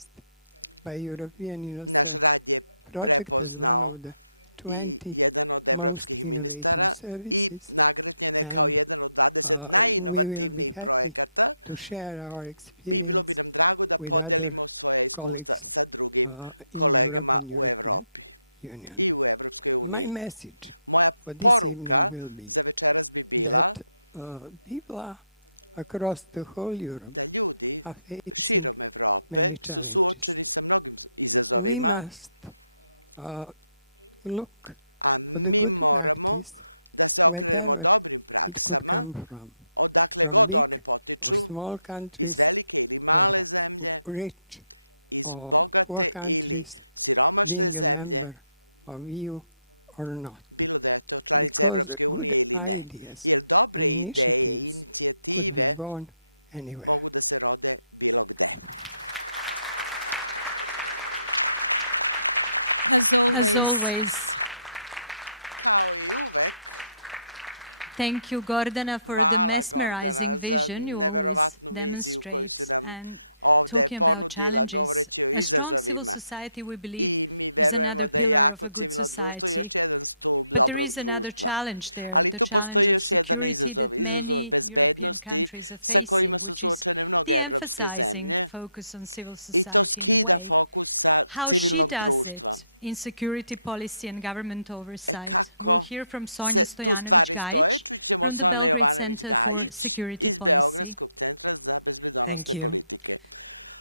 Naš rad je prepoznao i jedan od evropskih ministara i nagrađen je kao jedan od 20 najinovativnijih projekata i bilo bi nam drago da podelimo svoje iskustva sa drugim kolegama u Evropi i u Evropskoj uniji. Moja poruka za večeras bi bila da ljudi širom Evrope su suočeni sa mnogim izazovima, a mi moramo da se okrenemo dobrim praksama, odakle god one potiču, iz velike ili male zemlje, iz bogate ili siromašne zemlje, bilo da je to članica Evropske unije ili ne. Jer dobre ideje i inicijative mogu da se rode bilo gde. As always. Kao i uvek, Thank you, Gordana, for the hvala mesmerizing Gordana za vision you neverovatnu always viziju koju si demonstrate. nam And ovde talking about ponudila challenges, govoreći o a strong civil izazovima. society, we believe, I mi is verujemo another da je pillar of jako a good civilno društvo society. još jedan stub But there dobrog is another društva. challenge there, Ali the tu postoji challenge još of jedan security izazov, that izazov many bezbednosti European countries sa are kojima facing, su which is suočene mnoge evropske de-emphasizing zemlje focus on civil i to society in a skida way. fokus sa How civilnog she does društva. it in security policy and government oversight. Kako You'll hear from Sonja se tu stvari Stojanović-Gajić stoje, čućemo from the Sonja Belgrade Jovanović-Gajić Center for Security iz Policy. Beogradskog centra za bezbedonosne Thank you. politike.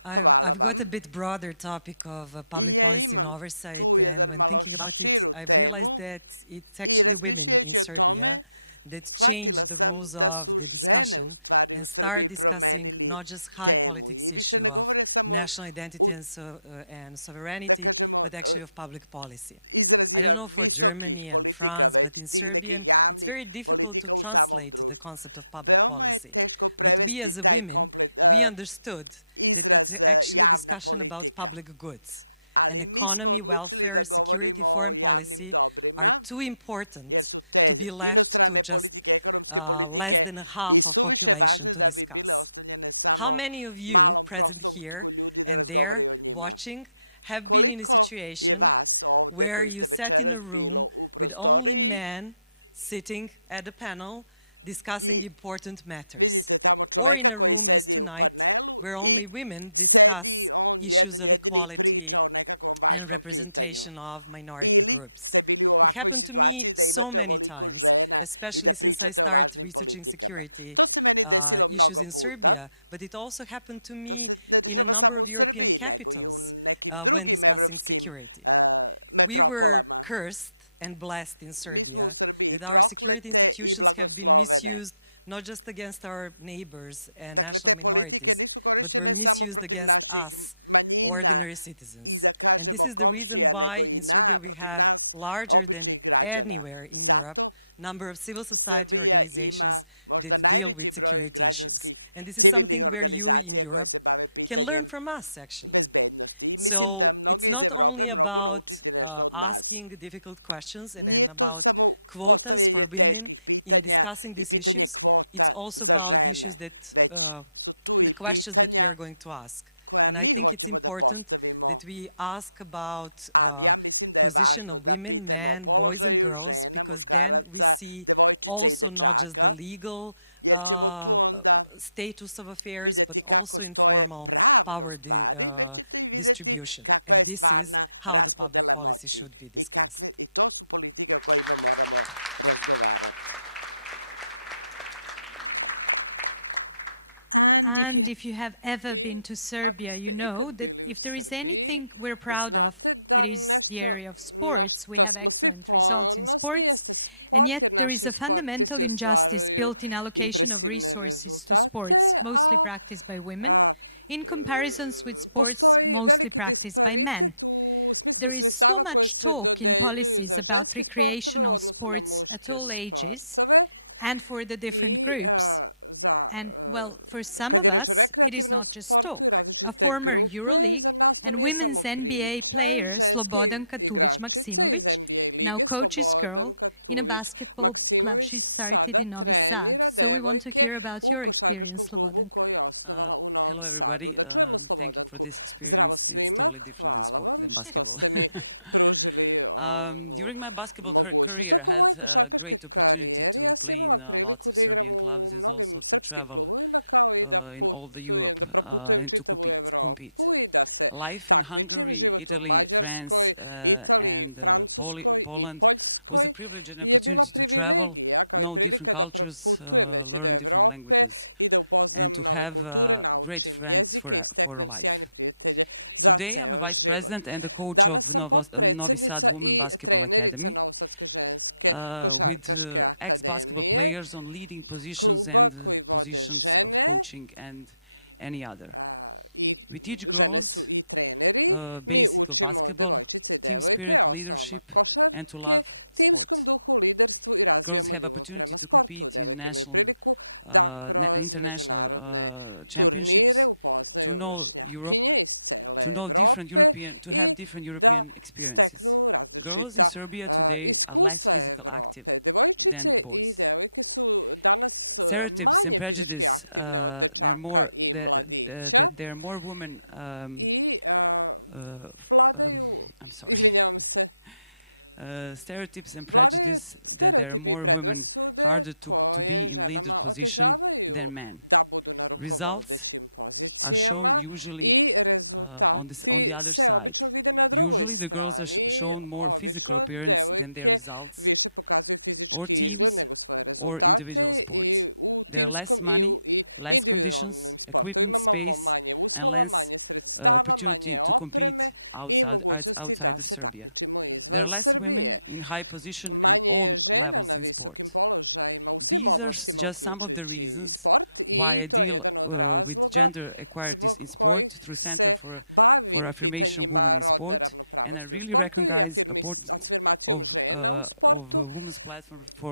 Hvala I've vam. got a bit broader topic of public I ja policy imam and oversight, tu and jedan when malo thinking about it, širu I've temu realized that it's i actually razmišljajući women o in tome, Serbia that shvatila changed the sam rules da of su the žene discussion u stvari u and start Srbiji discussing promenili not just hard temu politics i više ne issue govore of samo national identity u and sovereignty, da kažemo, but actually of public policy. izrazima I don't know for visokih Germany and politika, France, već but in tih Serbia nekih it's javnih very difficult politika to u samom translate the društvu. concept of public Veoma je policy. teško But we prevesti as a taj women, we understood izraz that it's actually javna discussion about politika. public goods. Ali And mi smo economy, odlučili da welfare, govorimo security, o foreign javnim policy dobrima, are too important jer su to te be left inostrane to just, politike, ekonomske politike less than half i of suviše population važne to da bi discuss. bile ostavljene How samo many of you malom present prostotku here ljudi da and razgovore there o njima. watching have been in a Koliko situation je vas ovde where koji you ste sat in a večeras room bilo u with only prostoriji men sitting at the panel discussing i important matters. vidite tamo Or in čoveka a koji room as sedi u tonight, panelu where i only women sedi discuss on issues jedan of jedini equality priča o nekakvom važnom and pitanju. representation of minority Ili groups. ste bili u ovakvoj Happened to situaciji me da so imate many ovoliko times, žena i especially da since I pričate o started važnim researching politikama. security, To se meni desilo issues mnogo in puta. Serbia, but it also happened to me To se in ne a dešava number samo u of European Srbiji, nego i u capitals, nekim when drugim discussing evropskim security. metropolama. We were cursed and blessed in Serbia Mi smo u Srbiji that our security proklete i institutions have been blagoslovene. misused not just against our neighbors and Dakle, te national politike minorities, nisu but were korišćene samo misused protiv against naših us, manjina ordinary citizens. i da kažemo And this is the komšija, reason why nego i in Serbia we protiv have nas, larger običnih than građana. anywhere in Zato Europe, number of civil society Srbija organizations ima možda that deal najveći with broj security građanskih issues. And this is civilnih something where you in organizacija koje Europe se bave can learn pitanjem from us, actually. bezbednosti. I mislim So da mnogi it's iz not Evrope only mogu about, naučiti nešto od nas. asking difficult questions and Nije to about samo quotas postavljanje for women teških in pitanja discussing i these pitanje issues. kvota It's also za about žene, issues that, već su tu i questions that we pitanja are going to ask. koja And I mi think it's hoćemo da important postavimo, that we ask about, a ja mislim da je position važno of da women, pitamo o men, položaju boys and girls, žena, because muškaraca, then we see devojčica i also not just dečaka, the legal, jer ćemo tu onda status of affairs, vidjeti but kako also stoje informal pravno power stvari, već ćete i vidjeti distribution. kakva je This is stvarna how the raspodela public policy moći should be i to su politike o kojima moramo razgovarati. And if you have ever been to Ako Serbia, ste you know ikad that bili u if there is Srbiji, anything we're proud znate of, da it is the nešto area of na sports. We što have smo svi excellent results in ponosni sports, jeste and sport, yet jer there is naši a fundamental sportisti injustice ostvaruju built in allocation of impresivne resources to rezultate, sports, mostly practiced by women, in comparisons with sports postoji mostly veliki practiced by men. disparitet u smislu There is sredstava so koje much se talk in dodeljuju policies za about ženske sportove u recreational odnosu na sports muške at all ages sportove and for the different i groups. za And, well, for Kad je reč o rekreativnom sportu i različite grupe, za nas to nije samo priča. Ženske igračice iz NBA lige, Slobodanka Tuvić Maksimović, sada trenira devojke u košarkaškom klubu koji je osnovala u Novom Sadu. Da čujemo Slobodanku. Zdravo svima, hvala vam što ste mi pružili ovu mogućnost. Tokom moje košarkaške karijere ja sam imala priliku da igram u mnogim srpskim klubovima, kao i da proputujem čitavu Evropu i da se takmičim. Život u Mađarskoj, Italiji, Francuskoj i Poljskoj je bila privilegija, kao i prilika da proputujem veći deo Evrope i da upoznam nove kulture, naučim jezike i steknem sjajne prijatelje za ceo život. Danas sam potpredsednica i trenerica Novosadske ženske košarkaške akademije, kluba koji vode žene, i žene su i treneri. Mi učimo devojčice i devojke osnovama košarke, timskom duhu, liderstvu i razvijamo ljubav prema sportu. Devojke imaju priliku da kroz međunarodne turnire upoznaju vršnjakinje iz cele Evrope i da steknu različita iskustva Evrope. Devojčice i devojke su danas manje fizički aktivne od dečaka i mladića i vladaju, izvinjavam se, vladaju stereotipi i predrasude koje ženama otežavaju da budu na rukovodećim pozicijama i rezultati se obično vide na drugoj strani. Obično devojke više pokazuju fizički izgled nego svoje rezultate i u timskom i u individualnim sportovima imamo manje uslova, manje sredstava, manje opreme i mogućnosti da se takmičimo izvan Srbije. Manje je žena na visokim položajima u svim oblastima, uključujući i sport, i to je jedan od razloga zbog kojih se bavim pitanjima rodne ravnopravnosti u sportu i afirmacijom žena u sportu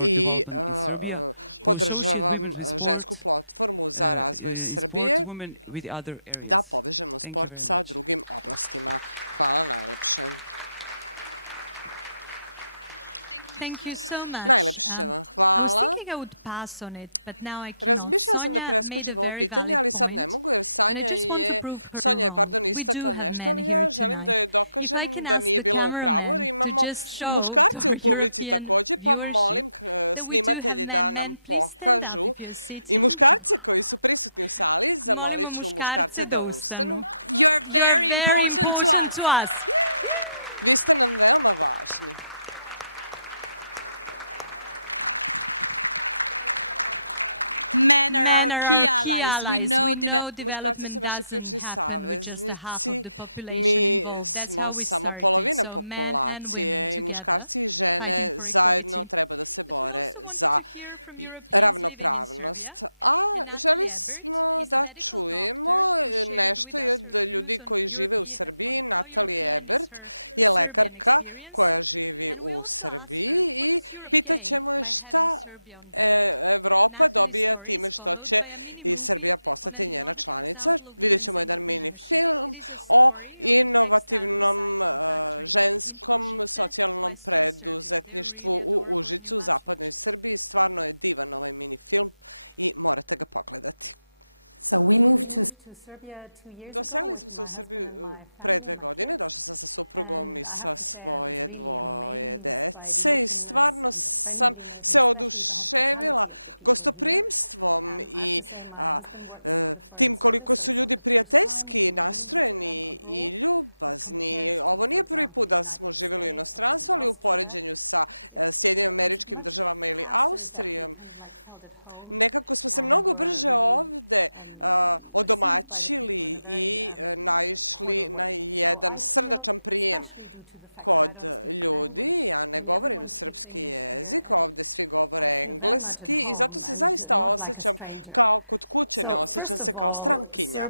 i podržavam žensku platformu za razvoj Srbije da povežemo sport sa drugim oblastima. Hvala najlepše. Najlepše vam hvala. Razmišljala sam da preskočim ovo pitanje, ali sad ne mogu jer Sonja je istakla nešto, ali ja želim da je dokažem da nije bila u pravu jer imamo muškarce u publici takođe, pa molim snimatelje da nam pokažu i muškarce koji su prisutni u sali, zamolit ću muškarce da ustanu. Vi ste nam veoma važni. Muškarci su naši ključni saveznici. Mi smo samo polovina populacije i muškarci i žene zajedno treba da se bore za ravnopravnost. A želi smo da čujemo nešto i od ljudi koji žive u Srbiji. Natalija Ebert je lekarka koja živi u Srbiji i pitaćemo je šta Evropa dobija time što će i Srbija postati njena članica. Vidjet ćemo jedan mini film o inovativnom ženskom socijalnom preduzetništvu u Užicu, u zapadnoj Srbiji. Stvarno je divan ovaj mini film i morate ga pogledati. Doselili smo se u Srbiju pre 2 godine, došla sam sa suprugom i sa svoje 2 dece i stvarno sam se oduševila gostoprimstvom i tim koliko su ljudi prijateljski nastrojeni i ljubazni. Ovo nije prvi put da smo živjeli u inostranstvu, ali u poređenju sa Sjedinjenim Američkim Državama ili Austrijom, nekako smo se mnogo brže ovde odomaćili i naišli na jedan srdačan prijem kod ljudi. Ja ne govorim srpski jezik, ovde svi govore engleski i zato se zaista osjećam kao kod kuće, ne osjećam se kao strankinja.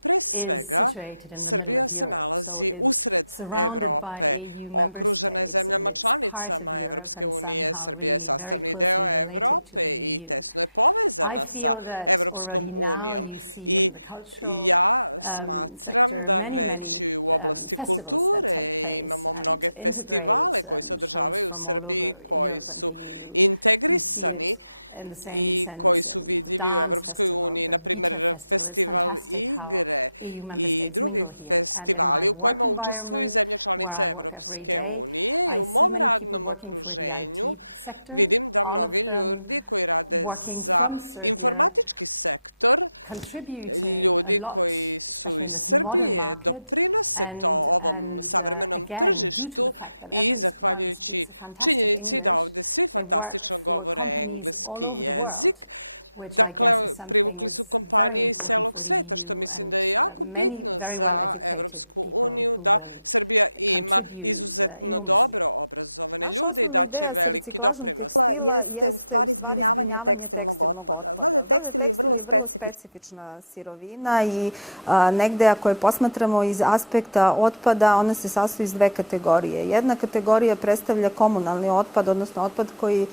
Pre svega, Srbija se nalazi usred Evrope, okružena je zemljama članicama Evropske unije. Srbija je sastavni deo Evrope i tesno je povezana sa Evropskom unijom. I ja smatram da već u oblasti kulture imamo mnoge festivale koji se održavaju u Srbiji, koji su integrisani i koji su vidljivi u Evropskoj uniji, na primjer festival igre i drugi festivali u kojima učestvuju zemlje članice Evropske unije. I u mom radnom okruženju vidim da mnogi ljudi koji rade za informatički sektor, ljudi koji su iz Srbije, doprinose to ovom savremenom tržištu i zahvaljujući činjenici da ovde svi fantastično govore engleski jezik. Dakle, privukli su kompanije iz celog sveta, što mislim da je jako bitno za Evropsku uniju, da Srbija ima izuzetno dobro obrazovane ljude i da će veliki doprinos. Jeste u stvari zbrinjavanje tekstilnog otpada. Znate, tekstil je vrlo specifična sirovina i negde ako je posmatramo iz aspekta otpada, ona se sastoji iz dve kategorije. Jedna kategorija predstavlja komunalni otpad, odnosno otpad koji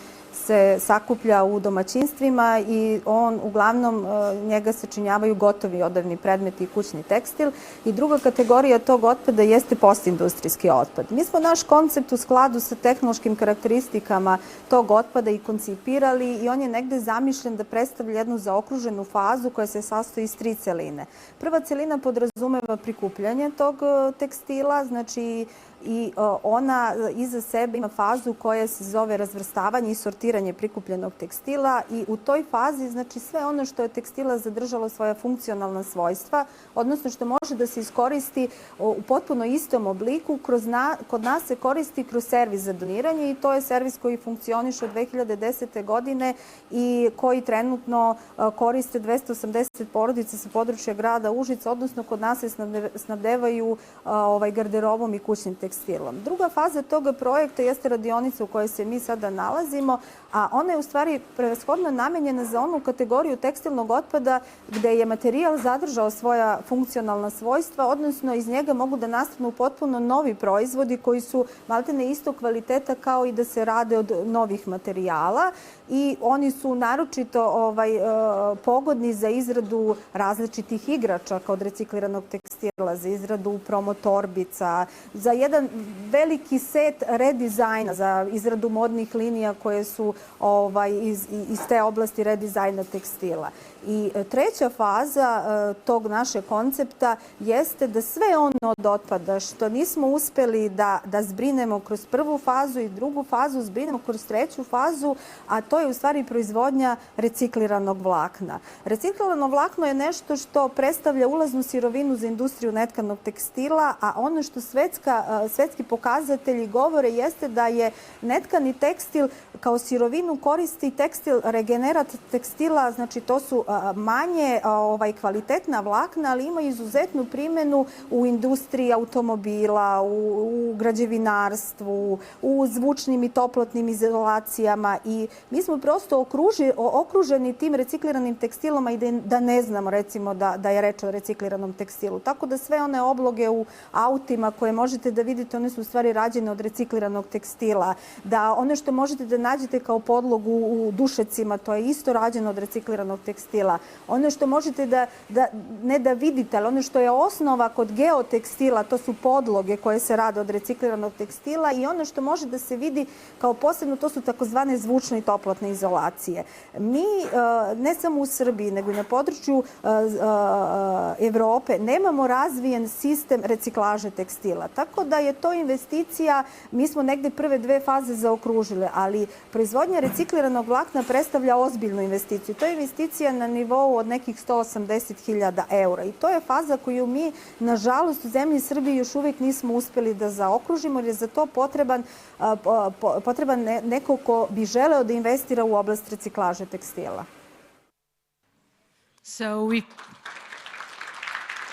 se sakuplja u domaćinstvima i on uglavnom njega sačinjavaju gotovi odevni predmeti i kućni tekstil. I druga kategorija tog otpada jeste postindustrijski otpad. Mi smo naš koncept u skladu sa tehnološkim karakteristikama tog otpada i koncipirali i on je negde zamišljen da predstavlja jednu zaokruženu fazu koja se sastoji iz tri celine. Prva celina podrazumeva prikupljanje tog tekstila, znači i ona iza sebe ima fazu koja se zove razvrstavanje i sortiranje prikupljenog tekstila i u toj fazi, znači sve ono što je tekstila zadržalo svoja funkcionalna svojstva, odnosno što može da se iskoristi u potpuno istom obliku, kod nas se koristi kroz servis za doniranje i to je servis koji funkcioniše od 2010. godine i koji trenutno koriste 280 porodica sa područja grada Užica, odnosno kod nas se snabdevaju garderobom i kućnim tekstilom. Druga faza toga projekta jeste radionica u kojoj se mi sada nalazimo, a ona je u stvari prevashodno namenjena za onu kategoriju tekstilnog otpada gde je materijal zadržao svoja funkcionalna svojstva, odnosno iz njega mogu da nastanu potpuno novi proizvodi koji su maltene istog kvaliteta kao i da se rade od novih materijala i oni su naročito pogodni za izradu različitih igračaka od recikliranog tekstila, za izradu promotorbica, za jedan veliki set redizajna, za izradu modnih linija koje su iz te oblasti redizajna tekstila. I treća faza tog našeg koncepta jeste da sve ono od otpada što nismo uspeli da zbrinemo kroz prvu fazu i drugu fazu, zbrinemo kroz treću fazu, a to je u stvari proizvodnja recikliranog vlakna. Reciklirano vlakno je nešto što predstavlja ulaznu sirovinu za industriju netkanog tekstila, a ono što svetski pokazatelji govore jeste da je netkani tekstil kao sirovinu koristi tekstil, regenerat tekstila, znači to su manje kvalitetna vlakna, ali ima izuzetnu primjenu u industriji automobila, u građevinarstvu, u zvučnim i toplotnim izolacijama i mi smo prosto okruženi tim recikliranim tekstilom i da ne znamo recimo da je reč o recikliranom tekstilu. Tako da sve one obloge u autima koje možete da vidite, one su u stvari rađene od recikliranog tekstila. Da ono što možete da nađete kao podlogu u dušecima, to je isto rađeno od recikliranog tekstila. Ono što možete ne da vidite, ali ono što je osnova kod geotekstila, to su podloge koje se rade od recikliranog tekstila i ono što može da se vidi kao posebno, to su takozvane zvučne i toplotne izolacije. Mi, ne samo u Srbiji, nego i na području Evrope, nemamo razvijen sistem reciklaže tekstila. Tako da je to investicija, mi smo negde prve dve faze zaokružile, ali proizvodnja recikliranog vlakna predstavlja ozbiljnu investiciju. To je investicija na nivou od nekih 180.000 eura i to je faza koju mi, nažalost, u zemlji Srbiji još uvijek nismo uspeli da zaokružimo jer je za to potreban neko ko bi želeo da investira u oblast reciklaže tekstila. So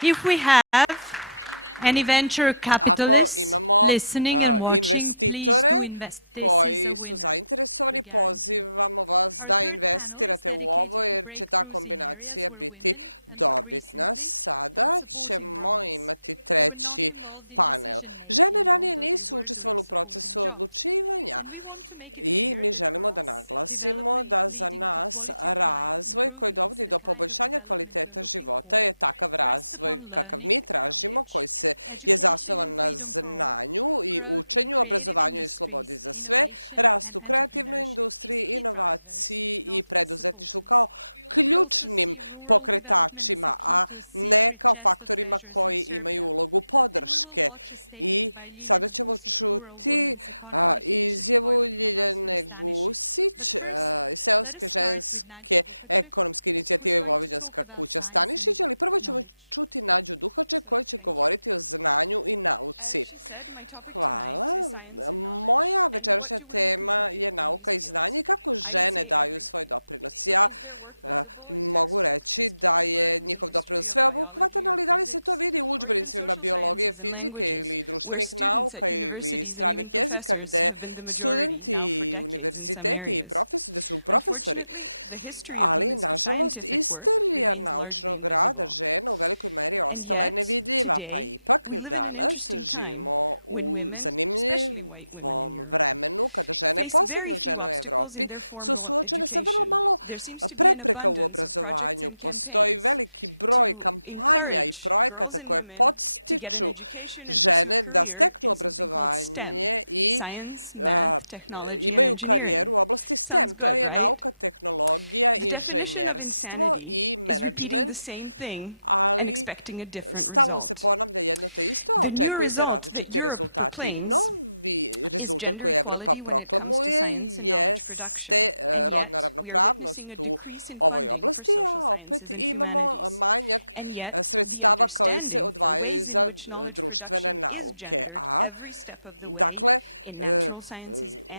if we have Any venture Ako capitalists imamo listening and watching, investitore please do invest. koji su zainteresovani, pozivamo vas da investirate u ovo jer će ta kombinacija biti dobitna. Sada ćemo imati treći panel. Žene ranije nisu učestvovale u procesu odlučivanja. I mi želimo da naglasimo da za nas razvoj koji dovodi do poboljšanja kvaliteta života je takav razvoj kakav mi tražimo, koji je zasnovan na znanju i učenju, obrazovanju i slobodi za sve, rastu kreativnoj industriji, inovaciji i preduzetništvu kao ključnim pokretačima, a ne kao faktorima koji imaju ulogu podrške. I sada ćemo čuti izjavu Ljiljane Gusić iz Seoske ženske ekonomske inicijative Vojvođanska kuća Stanišić, ali prvo ćemo čuti Nađu Duhače koja će govoriti o znanju i nauci. Hvala. Moja večerašnja tema je nauka i znanje i kako žene daju svoj doprinos. Ja mogu reći da je njihov doprinos sveobuhvatan, ali da li se to vidi u udžbenicima biologije, fizike ili društvenih nauka ili stranih jezika gde studenti, univerziteti i profesori, gde su profesori. Ali, nažalost, istorija naučnog rada žena u velikoj meri ostala je nevidljiva, pa ipak danas živimo u zanimljivom vremenu kada žene, posebno žene u Evropi, su suočene sa vrlo malo prepreka u obrazovanju. Postoji veliki broj kampanja i projekata koje podstiču žene da steknu obrazovanje i imaju karijeru u oblasti STEM. To je nauka, tehnologija, inženjerstvo i menadžment, ali stalno se ponavlja jedno te isto, a očekuju se različiti rezultati. Novi rezultat koji Evropa proklamuje jeste rodna ravnopravnost u ovoj oblasti, a opet imamo manjak sredstava koje se odvajaju za društvene nauke. Dakle,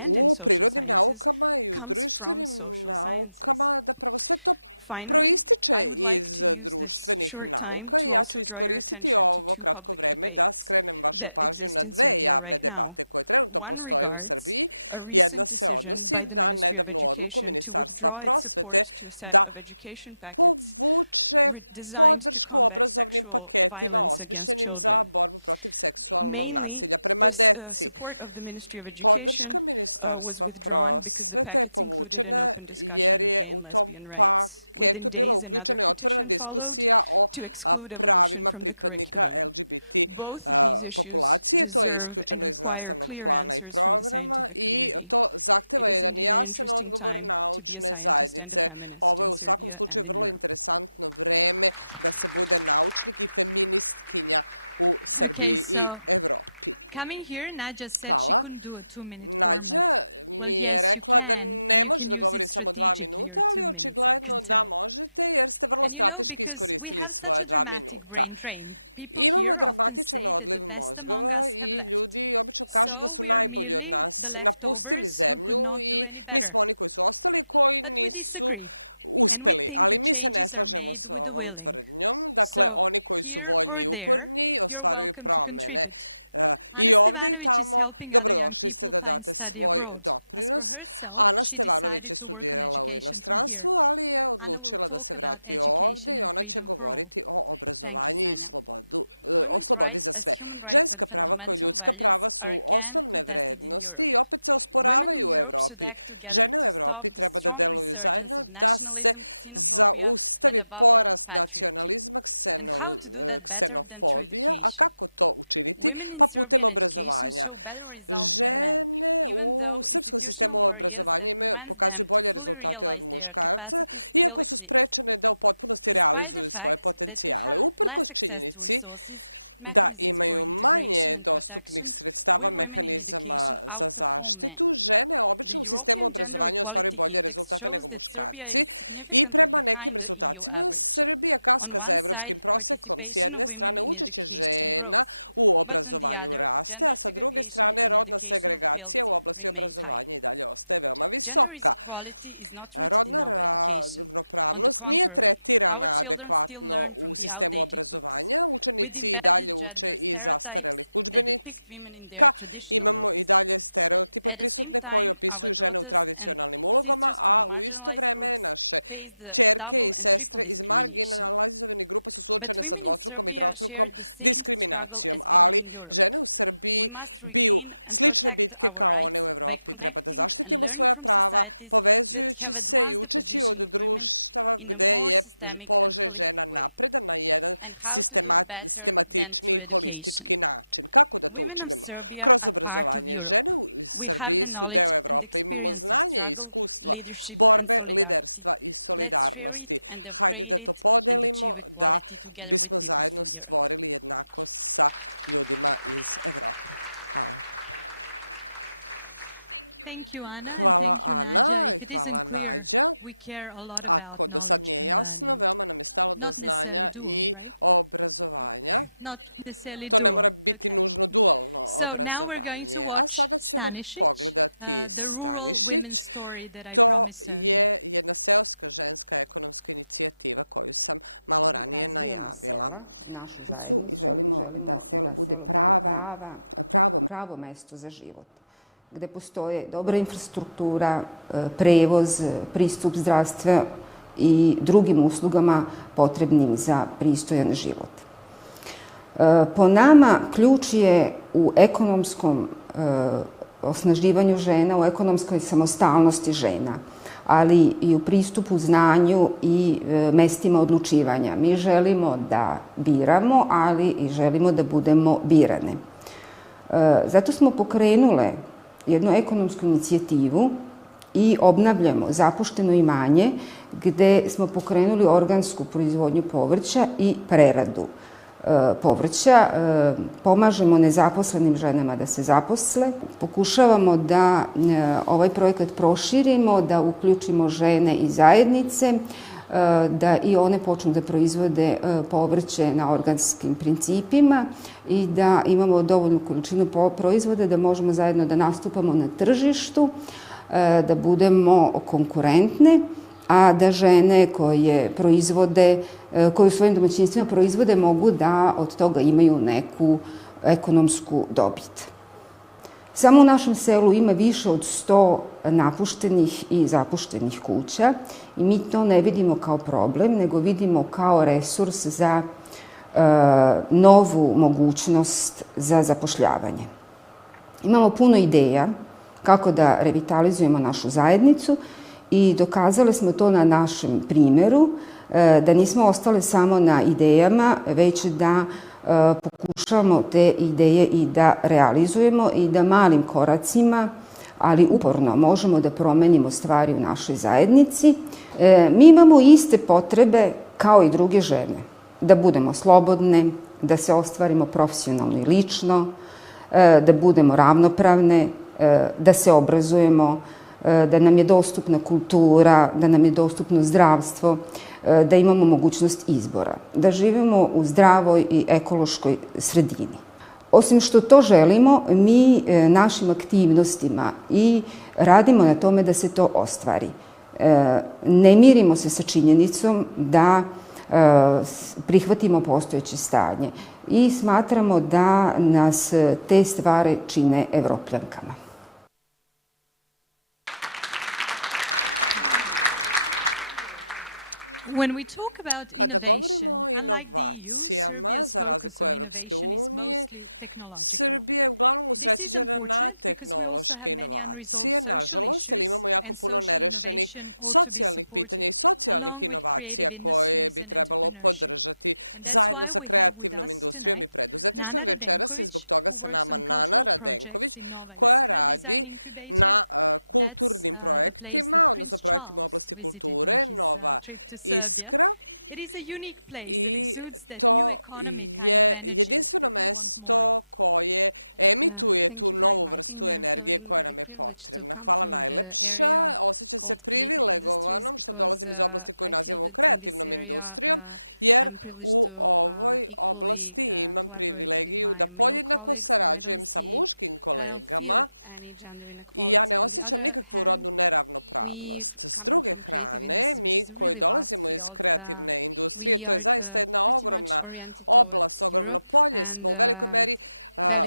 u prirodnim naukama i u društvenim naukama da pravo sve to proističe iz društvenih nauka i ja ću iskoristiti ovo kratko vreme da skrenem vašu pažnju na dve javne debate koje trenutno postoje u Srbiji. Jedna se odnosi na nedavnu odluku Ministarstva prosvete da povuče podršku obrazovnim paketima osmišljenim za borbu protiv seksualnog nasilja prema deci. Podrška Ministarstva prosvete je povučena jer je u tom paketu bila uključena i otvorena diskusija o pravima pripadnika LGBT populacije. To je isključeno iz nastavnog plana i programa i to zahteva jedan jasan odgovor naučne zajednice. Ovo je u svakom slučaju vrlo interesantno vreme da se bude naučnik i feministkinja u Srbiji i Evropi. Hvala. Nađa mi je rekla da ne može da govori samo 2 minuta, ali očigledno da možete jer ste vrlo strateški iskoristili svoje 2 minuta. Imamo dramatičan odliv mozgova i ljudi obično kažu da su najbolji od nas napustili zemlju i mi smo oni koji su ostali, koji nisu uspeli, ali mi se ne slažemo s ovom tvrdnjom. Dakle, oni koji su voljni i uporni ostvaruju promene. I ovde i tamo dobrodošli ste da date svoj doprinos. Ana Stevanović je studirala u inostranstvu, ali je odlučila da se vrati ovde i ona će govoriti o obrazovanju i o slobodi za sve. Ženska prava kao i ljudska prava su osnovne vrednosti i opet se osporavaju u Evropi. Žene u Evropi treba da deluju zajedno da se zaustavi porast nacionalizma, ksenofobija. A kako to učiniti? Pa putem obrazovanja. Žene u srpskom sistemu obrazovanja pokazuju bolje rezultate od muškarca, iako su sprečene da u potpunosti realizuju svoje potencijale. Uprkos činjenici da imaju manje dostupnih sredstava mehanizama za zaštitu, žene obično u sistemu obrazovanja ostvaruju bolje rezultate nego muškarci i prema nekim rezultatima Srbija kaska za evropskim prosekom. S jedne strane učešće žena u obrazovanju raste, a sa druge strane rodna segregacija u oblasti obrazovanja i dalje ostaje veoma visoka. Rodna ravnopravnost nije tretirana adekvatno u sistemu obrazovanja. Učenici i dalje dalje uče i zastarelih udžbenika. Imamo i dalje stereotipe prisutne koji opisuju žene u tradicionalnim ulogama, a u isto vreme naše ćerke i sestre iz marginalizovanih grupa su suočene sa dvostrukom i trostrukom diskriminacijom, ali žene u Srbiji biju slične bitke kao one u Evropi. Treba da zaštitimo svoja prava, povezujući se i učeći od društava gde je položaj žena napredan na jedan sistematični, holistički način. Kako da to učinimo? Kroz obrazovanje. Žene u Srbiji su deo Evrope. Imamo znanje i iskustva, borbe, liderstva i solidarnosti. Hajde da to podelimo, da bismo zajedno stvorili jednakost sa ljudima iz Evrope. Hvala. Hvala Ana i hvala Nađa. Ako do sad nije jasno, veoma nam je stalo do znanja i obrazovanja. To ne mora biti nužno dualno obrazovanje. A sada ćemo pogledati Stanišić. To je jedna seoska ženska ekonomska inicijativa koju sam malo ranije najavila. I želimo da selo bude pravo mesto za život, gde postoje dobra infrastruktura, prevoz, pristup zdravstva i drugim uslugama potrebnim za pristojan život. Po nama ključ je u ekonomskom osnaživanju žena, u ekonomskoj samostalnosti žena, ali i u pristupu znanju i mestima odlučivanja. Mi želimo da biramo, ali i želimo da budemo birane. Zato smo pokrenule jednu ekonomsku inicijativu i obnavljamo zapušteno imanje gde smo pokrenuli organsku proizvodnju povrća i preradu povrća. Pomažemo nezaposlenim ženama da se zaposle. Pokušavamo da ovaj projekat proširimo, da uključimo žene i zajednice, da i one počnu da proizvode povrće na organskim principima i da imamo dovoljnu količinu proizvoda da možemo zajedno da nastupamo na tržištu, da budemo konkurentne, a da žene koje proizvode, koje u svojim domaćinstvima proizvode, mogu da od toga imaju neku ekonomsku dobit. Samo u našem selu ima više od 100 napuštenih i zapuštenih kuća i mi to ne vidimo kao problem, nego vidimo kao resurs za novu mogućnost za zapošljavanje. Imamo puno ideja kako da revitalizujemo našu zajednicu i dokazali smo to na našem primjeru, da nismo ostale samo na idejama, već da pokušamo te ideje i da realizujemo i da malim koracima, ali uporno možemo da promenimo stvari u našoj zajednici. Mi imamo iste potrebe kao i druge žene. Da budemo slobodne, da se ostvarimo profesionalno i lično, da budemo ravnopravne, da se obrazujemo, da nam je dostupna kultura, da nam je dostupno zdravstvo, da imamo mogućnost izbora, da živimo u zdravoj i ekološkoj sredini. Osim što to želimo, mi našim aktivnostima i radimo na tome da se to ostvari. Ne mirimo se sa činjenicom da prihvatimo postojeće stanje i smatramo da nas te stvari čine Evropljankama. Kada govorimo o inovacijama, za razliku od Evropske unije, Srbija je uglavnom usrećena na tehnološke inovacije, nažalost, jer imamo jako puno nerešenih socijalnih pitanja i socijalnih inovacija koje bi trebalo podržati zajedno sa kreativnom industrijom i preduzetništvom. Večeras je zbog toga sa nama Nana Radenković, koja radi na kulturnim projektima, odnosno projektima u oblasti kulture, Nova Iskra, i to je jedinstveno mesto koje emituje tu novu vrstu energije koja nam je potrebna. Hvala najlepša. Osjećam se privilegovanom što dolazim iz oblasti koju nazivamo kreativnom industrijom, jer u ovoj oblasti imam privilegiju da podjednako sarađujem sa muškim kolegama I ja ne osjećam nikakvu rodnu neravnopravnost. S druge strane, mi koji dolazimo iz kreativne industrije, to je zaista jedna ogromna oblast, ogromno polje, smo u velikoj meri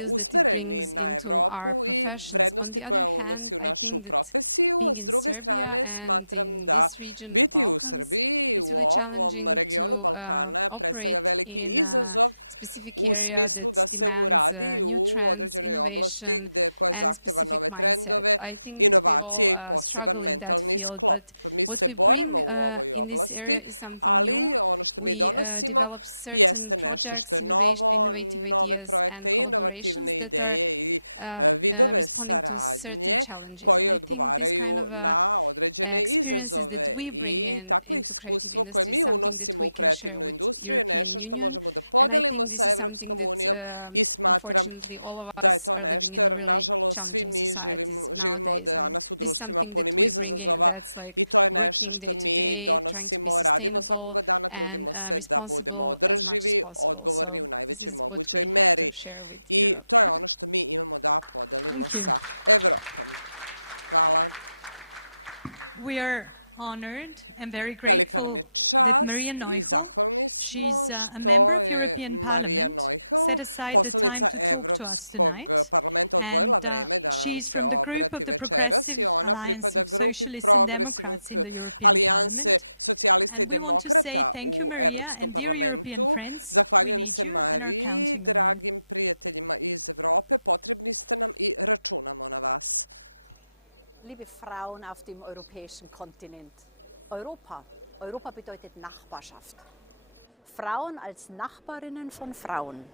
usmereni na Evropu i vrednosti koja unosi u našu profesiju. S druge strane, smatram da biti u Srbiji, u ovom regionu Balkana, predstavlja veliki izazov u smislu da se uradi u određenoj oblasti koja zahteva nove trendove, inovacije i poseban mentalni sklop. Mi se borimo u ovoj oblasti, ali ono što mi donosimo jeste nešto što je novo, nove projekte, inovativne ideje i vidove saradnje koji odgovaraju na određene izazove. I takvo iskustvo koje mi unosimo u kreativnu industriju je nešto što možemo da podelimo sa Evropskom unijom i smatram da je to nešto, jer nažalost svi mi živimo danas u društvima punim izazova i to je nešto što mi donosimo, radimo svakoga dana, trudimo se da budemo održivi, odgovorni u najvećoj mogućoj meri. I to je ono što mi imamo da podelimo sa Evropom. Hvala. Velika nam je čast i zahvalni smo što je Marija Neuhl, poslanica Evropskog parlamenta, odvojila vreme da nam se obrati večeras i ona pripada grupi progresivnog alijanse socijalista i demokrata u Evropskom parlamentu. Zahvaljujem se Mariji, dragim prijateljima iz Evrope, potrebni ste nam i računamo na vas. Liebe Frauen auf dem europäischen Kontinent. Europa bedeutet Nachbarschaft. Frauen als Nachbarinnen von Frauen.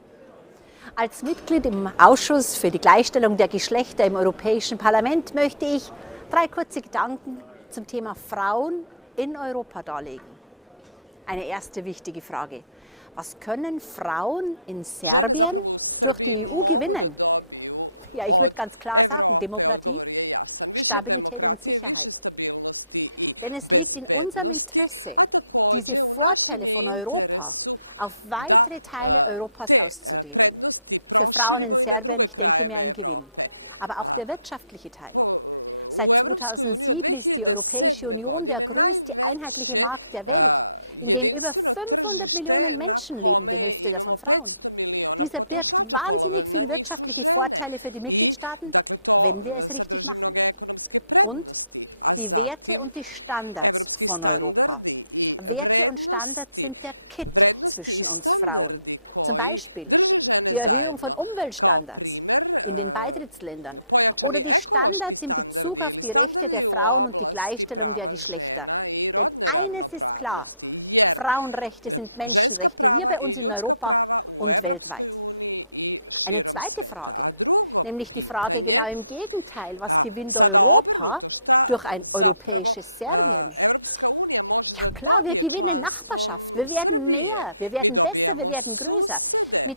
Als Mitglied im Ausschuss für die Gleichstellung der Geschlechter im Europäischen Parlament möchte ich 3 kurze Gedanken zum Thema Frauen in Europa darlegen. Eine erste wichtige Frage. Žene zapravo u Srbiji mogu da dobiju od Evrope, odgovor je jasan. Više demokratije, više stabilnosti i bezbednosti, a takođe u našem je interesu da te prednosti proširimo i na druge krajeve Evrope. U Evropskoj uniji od 2007. godine najveće jedinstveno tržište na kome imamo 500 miliona potrošača, polovina njih su žene. I, dakle, to sadrži mnoge ekonomske prednosti, a zatim evropski standardi i vrednosti i standardi koji drže žene zajedno. Kao primer, pojačani ekološki standardi ili standardi u oblasti prava žena i rodne ravnopravnosti, jer ženska prava i ljudska prava u Evropskoj uniji i širom sveta. A drugo pitanje, sada obrnuto, šta zapravo Evropska unija može da dobije članstvom Srbije? Mi dobijamo susede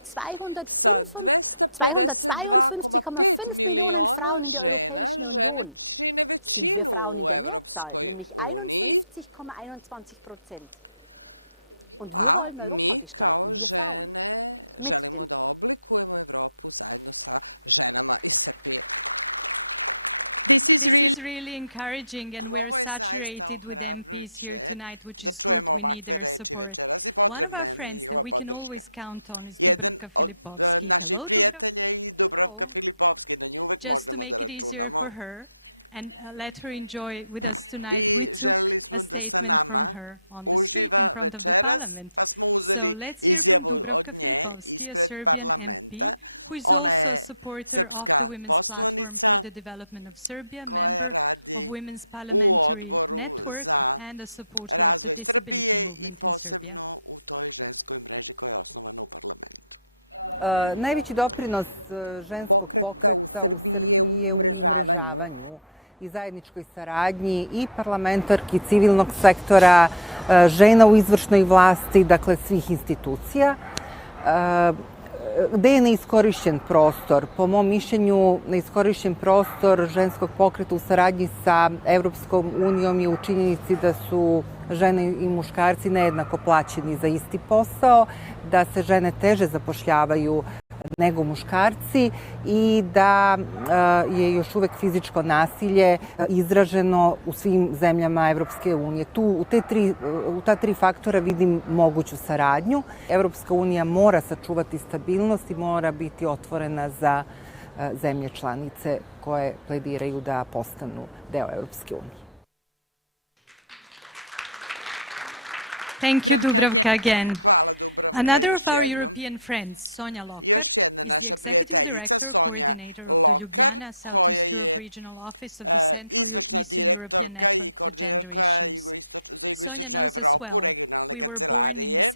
sa 252,5 miliona žena. Žene čine većinu u Evropskoj uniji. A mi kao žene želimo da oblikujemo Evropu zajedno sa ženama iz Srbije. Ovo je zaista ohrabrujuće da čujemo ovakve reči večeras i potrebna je njihova podrška. Jedan od naših prijatelja je i Dubravka Filipovski, na nju uvek možemo da računamo. I želeli smo da sa nama uživa večeras, pa smo uzeli izjavu od nje ispred parlamenta. Ona je srpska poslanica koja radi u odboru za razvoj Srbije i posebno u toj ženskoj mreži koja je osnovana u parlamentu. Najveći doprinos ženskog pokreta u Srbiji je u umrežavanju i zajedničkoj saradnji i parlamentarki civilnog sektora, žena u izvršnoj vlasti, dakle svih institucija. Gde je neiskorišćen prostor? Po mom mišljenju, neiskorišćen prostor ženskog pokreta u saradnji sa Evropskom unijom je u činjenici da su žene i muškarci nejednako plaćeni za isti posao, da se žene teže zapošljavaju nego muškarci i da je još uvek fizičko nasilje izraženo u svim zemljama Evropske unije. U ta tri faktora vidim moguću saradnju. Evropska unija mora sačuvati stabilnost i mora biti otvorena za zemlje članice koje plediraju da postanu deo Evropske unije. Thank you, Dubravka, again. Hvala, Dubravka, Another još of our jednom. European friends, Sonja Lokar, Još jedna naša prijateljica, Sonja Lokar, koja je izvršna direktorka i koordinatorka za jugoistočnu Evropu, regionalne kancelarije.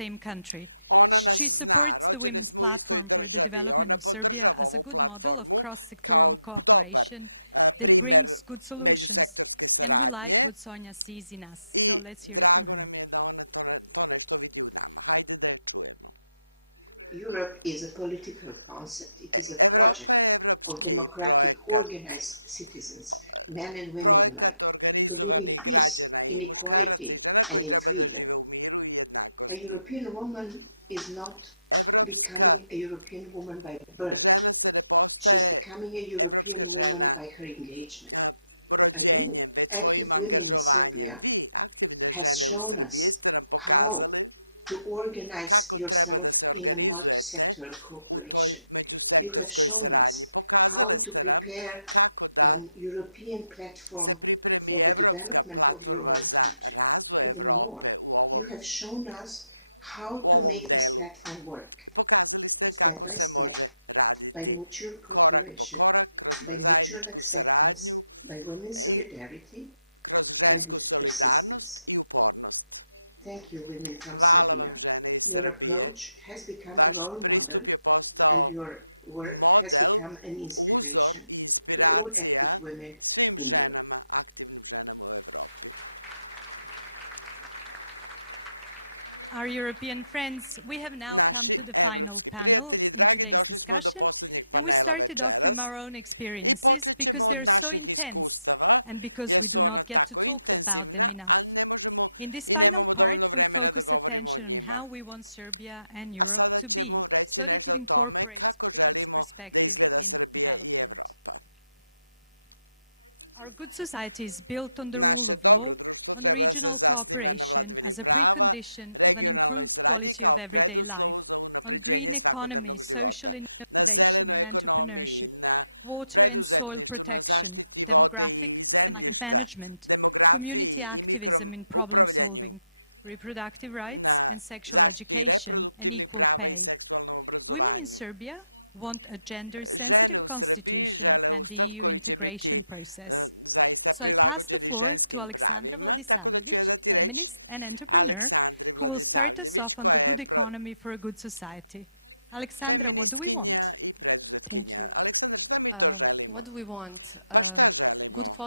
Ona nas zna, rođene smo u istoj državi. Ona podržava ovu platformu kao dobar primer međusektorske saradnje i drago nam je da ona to nešto vidi u nama. Hajde da je čujemo. Evropa je evropski projekat. Projekat organizovanih građana i muškaraca i žena koji treba da žive u miru i jednakosti. Evropska žena se ne postaje evropska žena rođenjem, već svojim angažovanjem. Vi, aktivne žene u Srbiji, ste nam pokazali kako treba da se organizujete u toj međusektorskoj saradnji. Pokazali ste nam kako da se pripremi evropska platforma za razvoj Evrope u ovom delu. Pokazali ste kako se može raditi korak po korak kroz zajedničku saradnju i kroz žensku solidarnost i upornost. Hvala vam, žene iz Srbije. Vaš pristup je postao model, uzor i inspiracija svim ženama, aktivnim ženama u Evropi. Naši evropski prijatelji, dragi, došli smo do poslednjeg panela večeras i počet ćemo od naših iskustava, jer su ona tako intenzivna, a ne možemo i nemamo dovoljno vremena da govorimo o njima. A sada ćemo reći nešto o tome kako želimo da izgleda Srbija i Evropa. Naše dobro društvo treba da se zasniva na vladavini prava, regionalnoj saradnji kao preduslovu za unapređenje svakodnevnog života, na zelenoj ekonomiji, na preduzetništvu, na zaštiti vode i zemljišta, demografiji i mikroupravljanju, na zaštiti reproduktivnih prava i seksualnom obrazovanju. Žene u Srbiji žele ustav koji će biti zaista prilagođeni ženskim pravima, tako da ću ja dati reč Aleksandri Vladisavljević, koja je feministkinja i preduzetkinja. Aleksandra, šta mi to želimo? Pa šta želimo?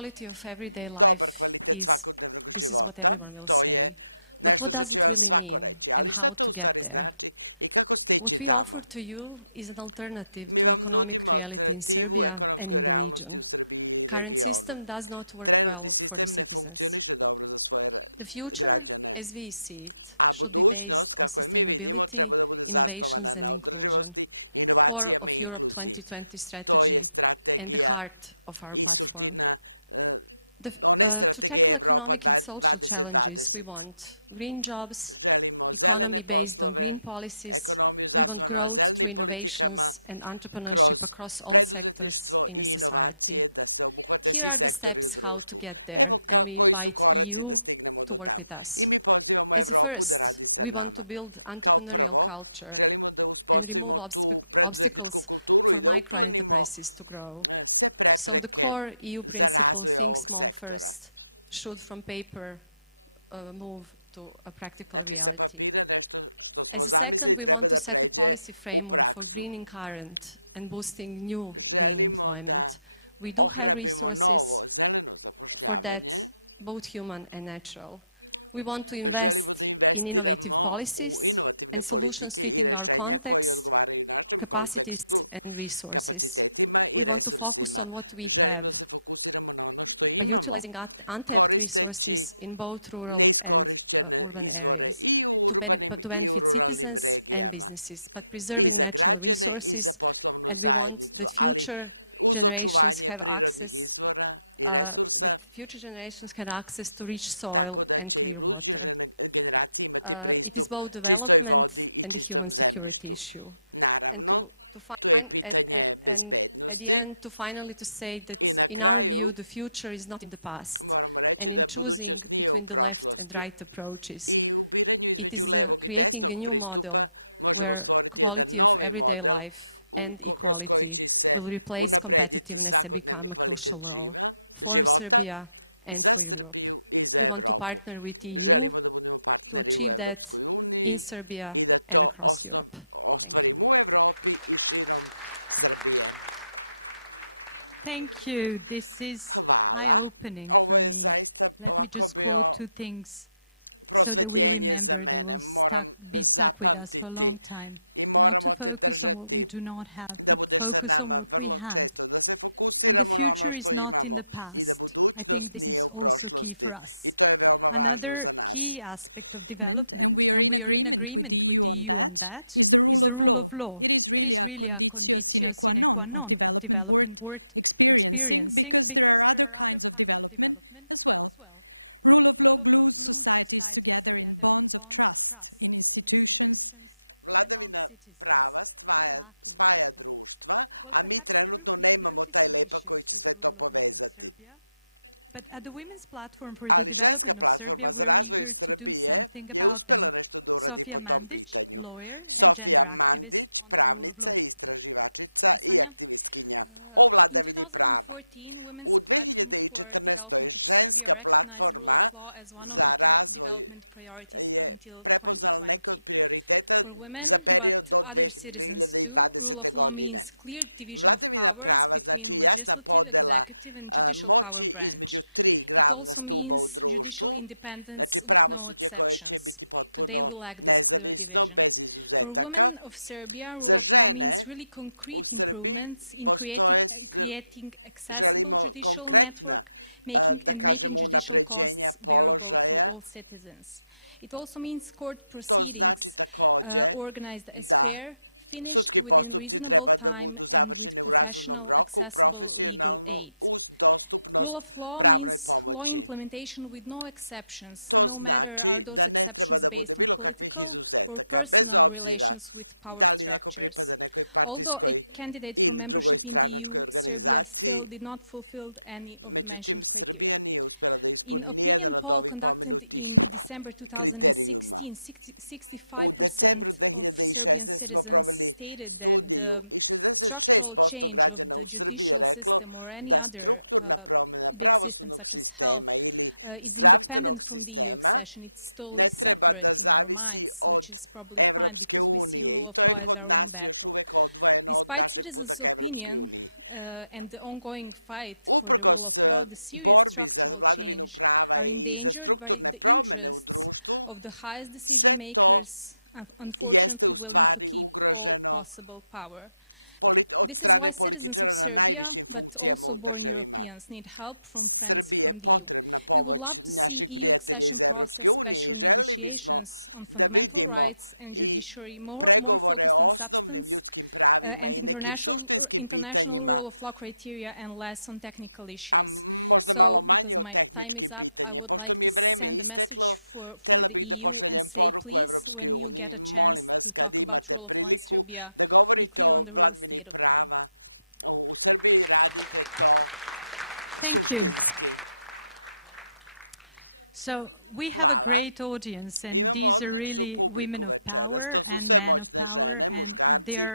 Dobar kvalitet svakodnevnog života, to je nešto što će vam svako reći, ali šta to u stvari znači i kako stići tamo? Mi vam nudimo alternativu ekonomskoj realnosti u Srbiji i regionu. Trenutni sistem ne funkcioniše dobro za svoje građane, a budućnost, kako je mi vidimo, treba da bude zasnovana na održivosti, inovacijama i inkluziji. To je strategija i suština one strategije Evropa 2020. Želimo zelene poslove, ekonomiju zasnovanu na zelenim politikama, kroz preduzetništvo i inovacije da se obuhvate svi sektori u društvu. Evo koji su koraci da stignemo do tamo. I mi pozivamo Evropu da radi sa nama. Kao prvo, želimo da uspostavimo tu preduzetničku kulturu i da uklonimo sve prepreke za razvoj ovog sektora. Znači, sa papira nešto što smo zamislili treba da pređe u praksu. Želimo da ohrabrimo novo zeleno zapošljavanje Želimo da investiramo u inovativne politike i rešenja koje odgovaraju našem kontekstu, kapacitetima i resursima. Želimo da se fokusiramo na ono što imamo, koristeći neiskorišćene izvore i u urbanim i u ruralnim regijama, i za građane i za poslovnu zajednicu, ali uz očuvanje prirodnih izvora i resursa, tako da će i buduće generacije imati pristup čistoj vodi i čistom zemljištu. Naravno, tu je i pitanje bezbednosti i na kraju moramo reći da budućnost nije u prošlosti i u biranju između levog i desnog pristupa možemo stvoriti jedan novi model kroz koji će se unaprediti svakodnevni kvalitet života za Srbiju i za Evropu. Želimo da budemo partneri u Evropskoj uniji i da to ostvarimo u Evropi i širom Srbije. Hvala. Ovo je zaista ovako bio prosvetljenje za mene. Moram zapamtiti i moramo te držati da budeš sa nama vrlo često, da se fokusiramo na ono što imamo i da budućnost nije u prošlosti. I to je veoma važno za nas. And we are in agreement with the EU on that, is the rule of law. It is really a conditio sine qua non of development worth experiencing because there are other kinds of development as well. Rule of law glues societies together in bonds of trust in institutions. Vladavina prava spaja društva, a mi trenutno nemamo taj lepak koji će sve to povezati. Ali ženska platforma za razvoj Srbije je uspela nešto da uradi po tom pitanju. Sofija Mandić, pravnica, istraživačica i aktivistkinja o vladavini prava. U 2014. ženska platforma za razvoj je prepoznala neke od prioriteta za period do 2020. godine. Vladavina prava znači jasna podela moći između tri glavna stuba u društvu, znači pravosuđe koje će biti potpuno nezavisno, bez izuzetaka. Za žene u Srbiji želimo konkretna, da kažemo, unapređenja položaja. To znači takođe da sudski postupci treba da budu završeni u razumnom roku, profesionalno, uz dostupnost pravnoj pomoći. To znači da ne treba da bude bilo kakvih izuzetaka, bez obzira da li neko pripada nekoj partijskoj ili drugoj stranačkoj organizaciji. Međutim, Srbija nije uspela da ispuni nijedan od ovih pomenutih kriterijuma. U decembru 2016. smo proveli studiju i 66% građana u Srbiji je reklo da strukturna promjena pravosudnog sistema ili zdravstvenog sistema ne treba da zavisi od Evropske unije i to je kod nas još uvek odvojeno od našeg puta ka Evropskoj uniji. Uprkos borbi za vladavinu prava i za strukturne promjene u društvu, sve to jeste u stvari ugroženo od strane političara na najvišim funkcijama u državima. Srbiji je potrebna pomoć naših prijatelja iz Evropske unije i želeli bismo da vidimo i pregovore o osnovnim ljudskim pravima i nekim suštinskim pitanjima, a možda malo manje o tehničkim pitanjima. Pošto mi je vreme isteklo, htela bih da pošaljem poruku Evropskoj uniji. Molim vas, kad imate priliku da govorite o vladavini prava u Srbiji, radite to suštinski. Hvala. Imamo odličnu publiku večeras. To su sve moćne žene, muškarci,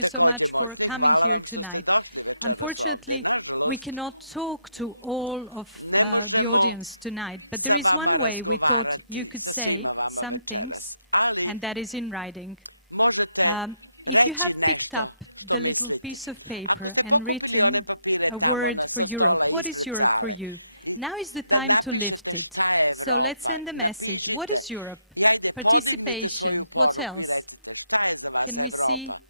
takođe moćni. Hvala vam što ste došli večeras ovde. Nažalost, ne možemo sa vama razgovarati, sa svima vama večeras, ali možete reći nešto što mislite. Ako ste pokupili one papire tamo sa stola ispred sale, da napišete šta je Evropa, napišite i ajde podignite svoju poruku i recite šta je za vas Evropa.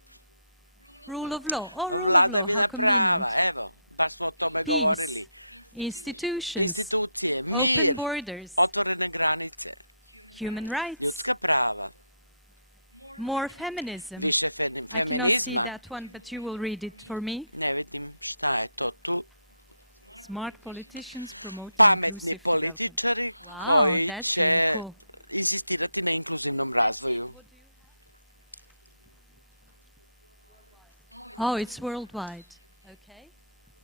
Vladavina prava, evo, baš smo o tome govorili. Institucije, mir, otvorene granice, ljudska prava, više feminizma. Ne vidim šta je to tu. Pametni političari koji će insistirati na inkluzivnom razvoju.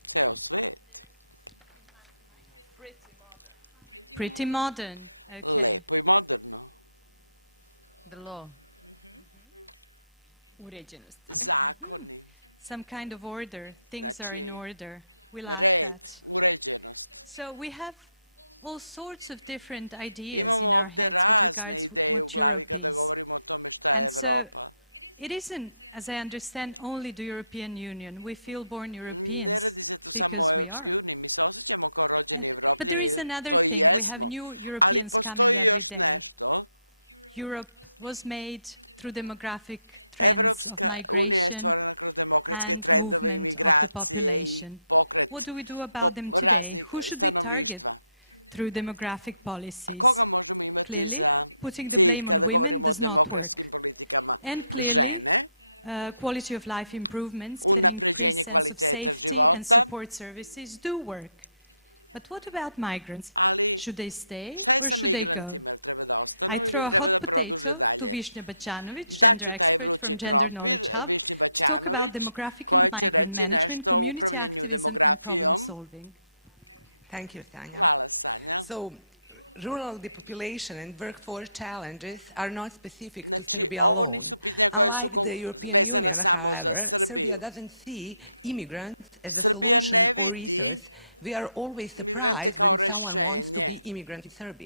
Ceo svet. Lepo i moderno. Zakoni. Znači, red, uređenost. Imamo ovde razne ideje u glavi kada govorimo o tome šta je Evropa. Ne radi se tu samo o Evropskoj uniji, mi se osjećamo kao rođeni Evropljani, to i jesmo, ali postoji još nešto. Evropska unija je stvorena kroz demokratske trendove, imigracije i pokret raznih stanovništva. A koga možemo imati za cilj kada govorimo o demokratskim politikama? Žene, unapređenje kvaliteta života, ali šta je sa migrantima? Treba da ostanu ili treba da produže dalje? Daću taj vrući krompir, Višnji Baćanović, koja će reći nešto o upravljanju demografijom. Hvala, Sanja. Znači, ovo nisu pitanja koje su vezana samo za Srbiju. Srbija ne vidi migrante kao rešenje,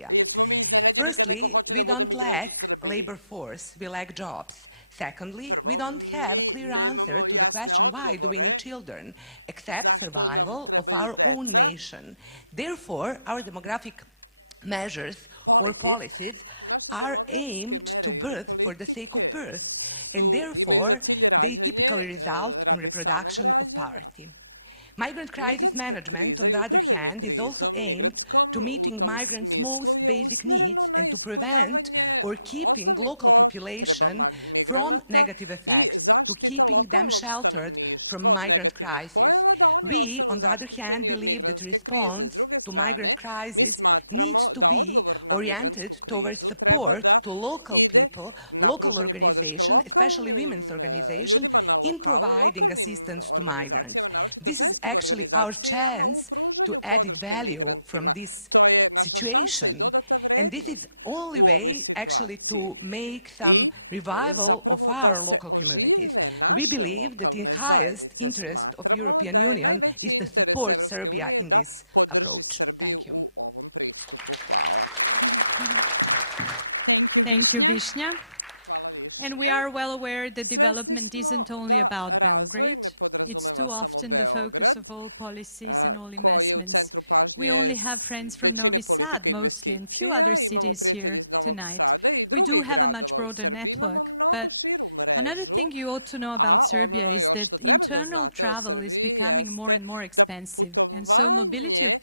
jer smo mi iznenađeni kad neko hoće da bude migrant u Srbiji. Prvo, mi nemamo jasne odgovore zašto nam trebaju deca. Naše demografske mere ili politike imaju za cilj rađanje radi samog rađanja. Migrantska kriza i upravljanje krizom migratskom u tom smislu je usmereno na ispunjavanje osnovnih potreba migranata i zaštita lokalnog stanovništva od negativnih pojava, da oni ostanu zaštićeni od migrantske krize. S druge strane, mi smatramo da odgovor na migrantsku krizu treba da ide na pružanje podrške lokalnim ljudima na lokalu, lokalnim organizacijama, naročito ženskim organizacijama u pružanju podrške migrantima. To je naša šansa i dodata vrednost u ovoj situaciji. I zapravo da se ožive naše lokalne zajednice, smatramo da je najveći interes Evropske unije da podrži Srbiju u ovom pristupu. Hvala. Thank you, Višnja. Hvala, Višnja. Svesni smo da razvoj ne podrazumeva samo Beograd, koji je u centru pažnje većine politika investicija. Imamo prijatelji iz Novog Sada i drugih gradova u Srbiji. Imamo mnogo širu mrežu, a ono još što treba da znate o Srbiji jeste da putovanje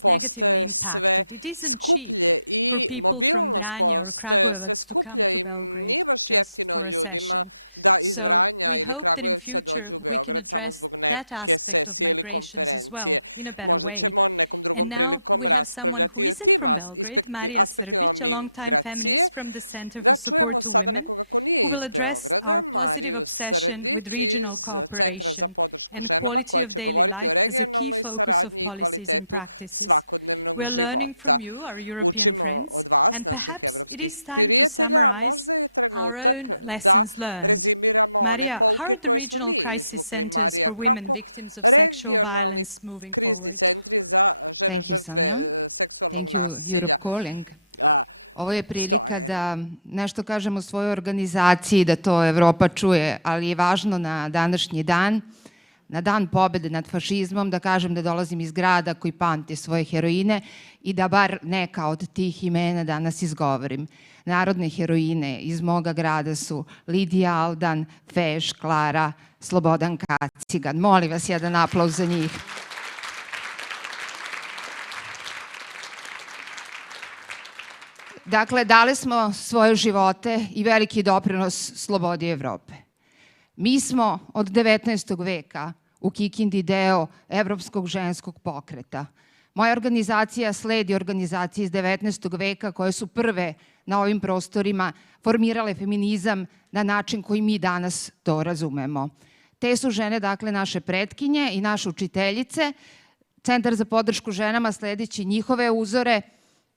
postaje sve skuplje i mobilnost postaje sve skuplja i nije baš jeftino ljudima da iz Vranja ili Kragujevca dođu u Beograd samo zbog neke sesije ili konferencije. Možda ćemo nekom drugom prilikom raspravljati o tim aspektima migracije. Da čujemo sada nekoga ko nije iz Beograda, Mariju Srdić iz Centra za podršku ženama, koja će govoriti o regionalnoj saradnji i kvalitetu svakodnevnog života. Učimo od vas, naših evropskih prijatelja, a možda je trenutak da rezimiramo one pouke koje smo mi izvukli. Marija, kako regionalni krizni centri za žene žrtve seksualnog nasilja Ovo je prilika da nešto kažemo o svojoj organizaciji, da to Evropa čuje, ali je važno na današnji dan, na dan pobede nad fašizmom, da kažem da dolazim iz grada koji pamti svoje heroine i da bar neka od tih imena danas izgovorim. Narodne heroine iz moga grada su Lidija Aldan, Feš, Klara, Slobodan Kacigan. Molim vas jedan aplauz za njih. Dakle, dali smo svoje živote i veliki doprinos slobodi Evrope. Mi smo od 19. veka u Kikindi deo Evropskog ženskog pokreta. Moja organizacija sledi organizacije iz 19. veka koje su prve na ovim prostorima formirale feminizam na način koji mi danas to razumemo. Te su žene, dakle, naše pretkinje i naše učiteljice. Centar za podršku ženama, sledeći njihove uzore,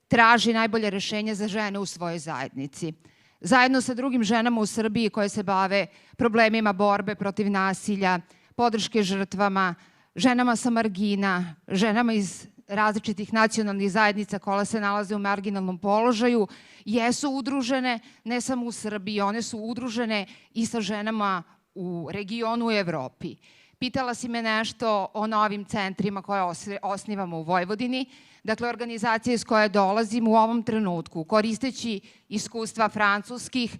traži najbolje rešenje za žene u svojoj zajednici. Zajedno sa drugim ženama u Srbiji koje se bave problemima borbe protiv nasilja, podrške žrtvama, ženama sa margina, ženama iz različitih nacionalnih zajednica koje se nalaze u marginalnom položaju, jesu udružene ne samo u Srbiji, one su udružene i sa ženama u regionu u Evropi. Pitala si me nešto o novim centrima koje osnivamo u Vojvodini. Dakle, organizacija iz koje dolazim u ovom trenutku, koristeći iskustva francuskih,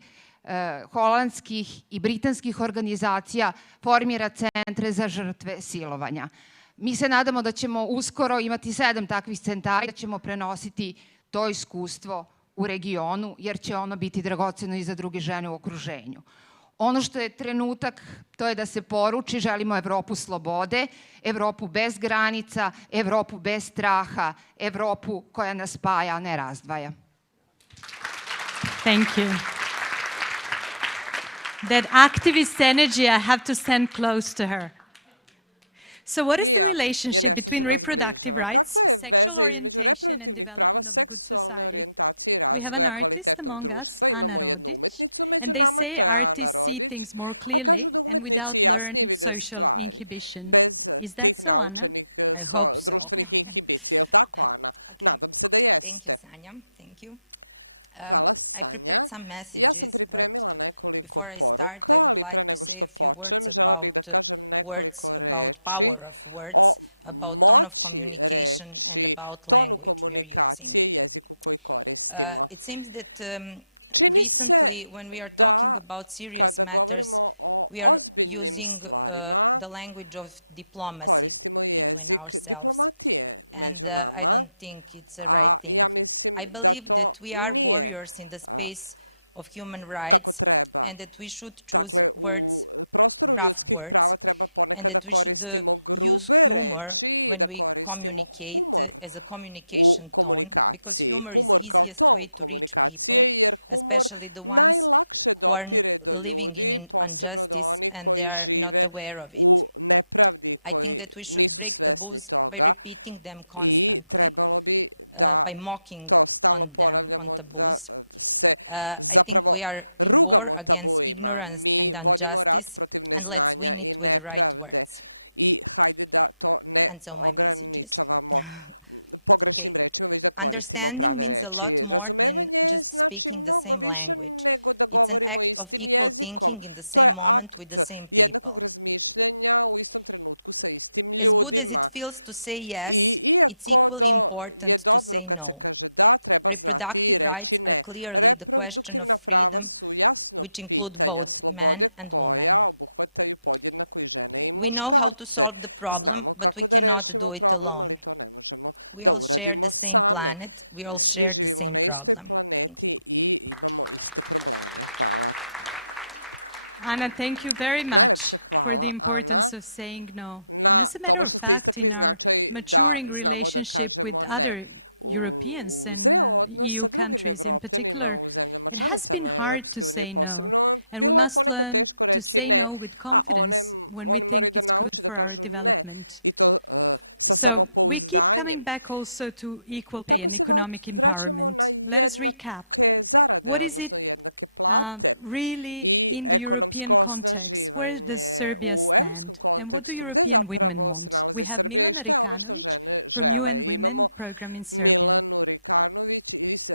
holandskih i britanskih organizacija, formira centre za žrtve silovanja. Mi se nadamo da ćemo uskoro imati 7 takvih centara i da ćemo prenositi to iskustvo u regionu, jer će ono biti dragoceno i za druge žene u okruženju. Ono što je trenutak, to je da se poruči, želimo Evropu slobode, Evropu bez granica, Evropu bez straha, Evropu koja nas spaja, a ne razdvaja. Thank you. That activist energy, I have to stand close to her. So what is the relationship between reproductive rights? Kakva je veza između reproduktivnih prava, seksualne orijentacije i razvoja kvalitetnog društva? Imamo jednu umetnicu među nama, to je Ana Rodić, a kažu da umetnici jasnije vide stvari, bez tih naučenih društvenih inhibicija. Je li tako, Ana? Nadam se da jeste. Hvala, Sanja. Ja sam pripremila nekoliko poruka, ali pre nego što počnem, žela bih da kažem nekoliko reči o moći reči, tonu komunikacije i jeziku koji koristimo. Čini se da kada govorimo o ozbiljnim stvarima, koristimo jezik diplomatije među nama, a ja mislim da to nije kako treba. Dakle, u prostoru ljudskih prava treba ponekad da koristimo grube reči i da koristimo humor u komunikaciji. Humor kao ton komunikacije, jer humor najlakše dopire do ljudi, posebno do onih koji žive u nepravdi, koji nisu svesni toga i trebalo bi da to stalno ponavljamo, da se zapravo rugamo tabuima. Mi vodimo rat protiv neznanja i nepravde i hajde da to ne ograničavamo pogrešnim rečima, već da koristimo prave reči. Razumevanje znači mnogo više nego da govorimo istim jezikom. To je akt jednakog razmišljanja u istom trenutku sa istim ljudima. I iako je dobro kad se kaže da, treba znati i reći ne. Reproduktivna prava su jasno pitanja slobode koja obuhvataju podjednako i žene i muškarce. Znamo kako da rešimo problem, ali to ne možemo da uradimo same. Svi živimo na istoj planeti i imamo iste probleme. Hvala. Najlepše hvala, Ana, na tome što ste istakli značaj da znamo da kažemo ne. U zreo odnos sa drugim Evropljanima u zemljama članicama Evropske unije posebno, bilo je ponekad teško reći ne, a oni moraju da nauče da kažu ne i to sa samopouzdanjem. Tako se vraćamo na jednake zarade, odnosno jednake plate i ekonomsko osnaživanje u evropskom kontekstu, gde zapravo se nalazi Srbija i šta je ono što žene žele. Imamo Milanu Rikanović iz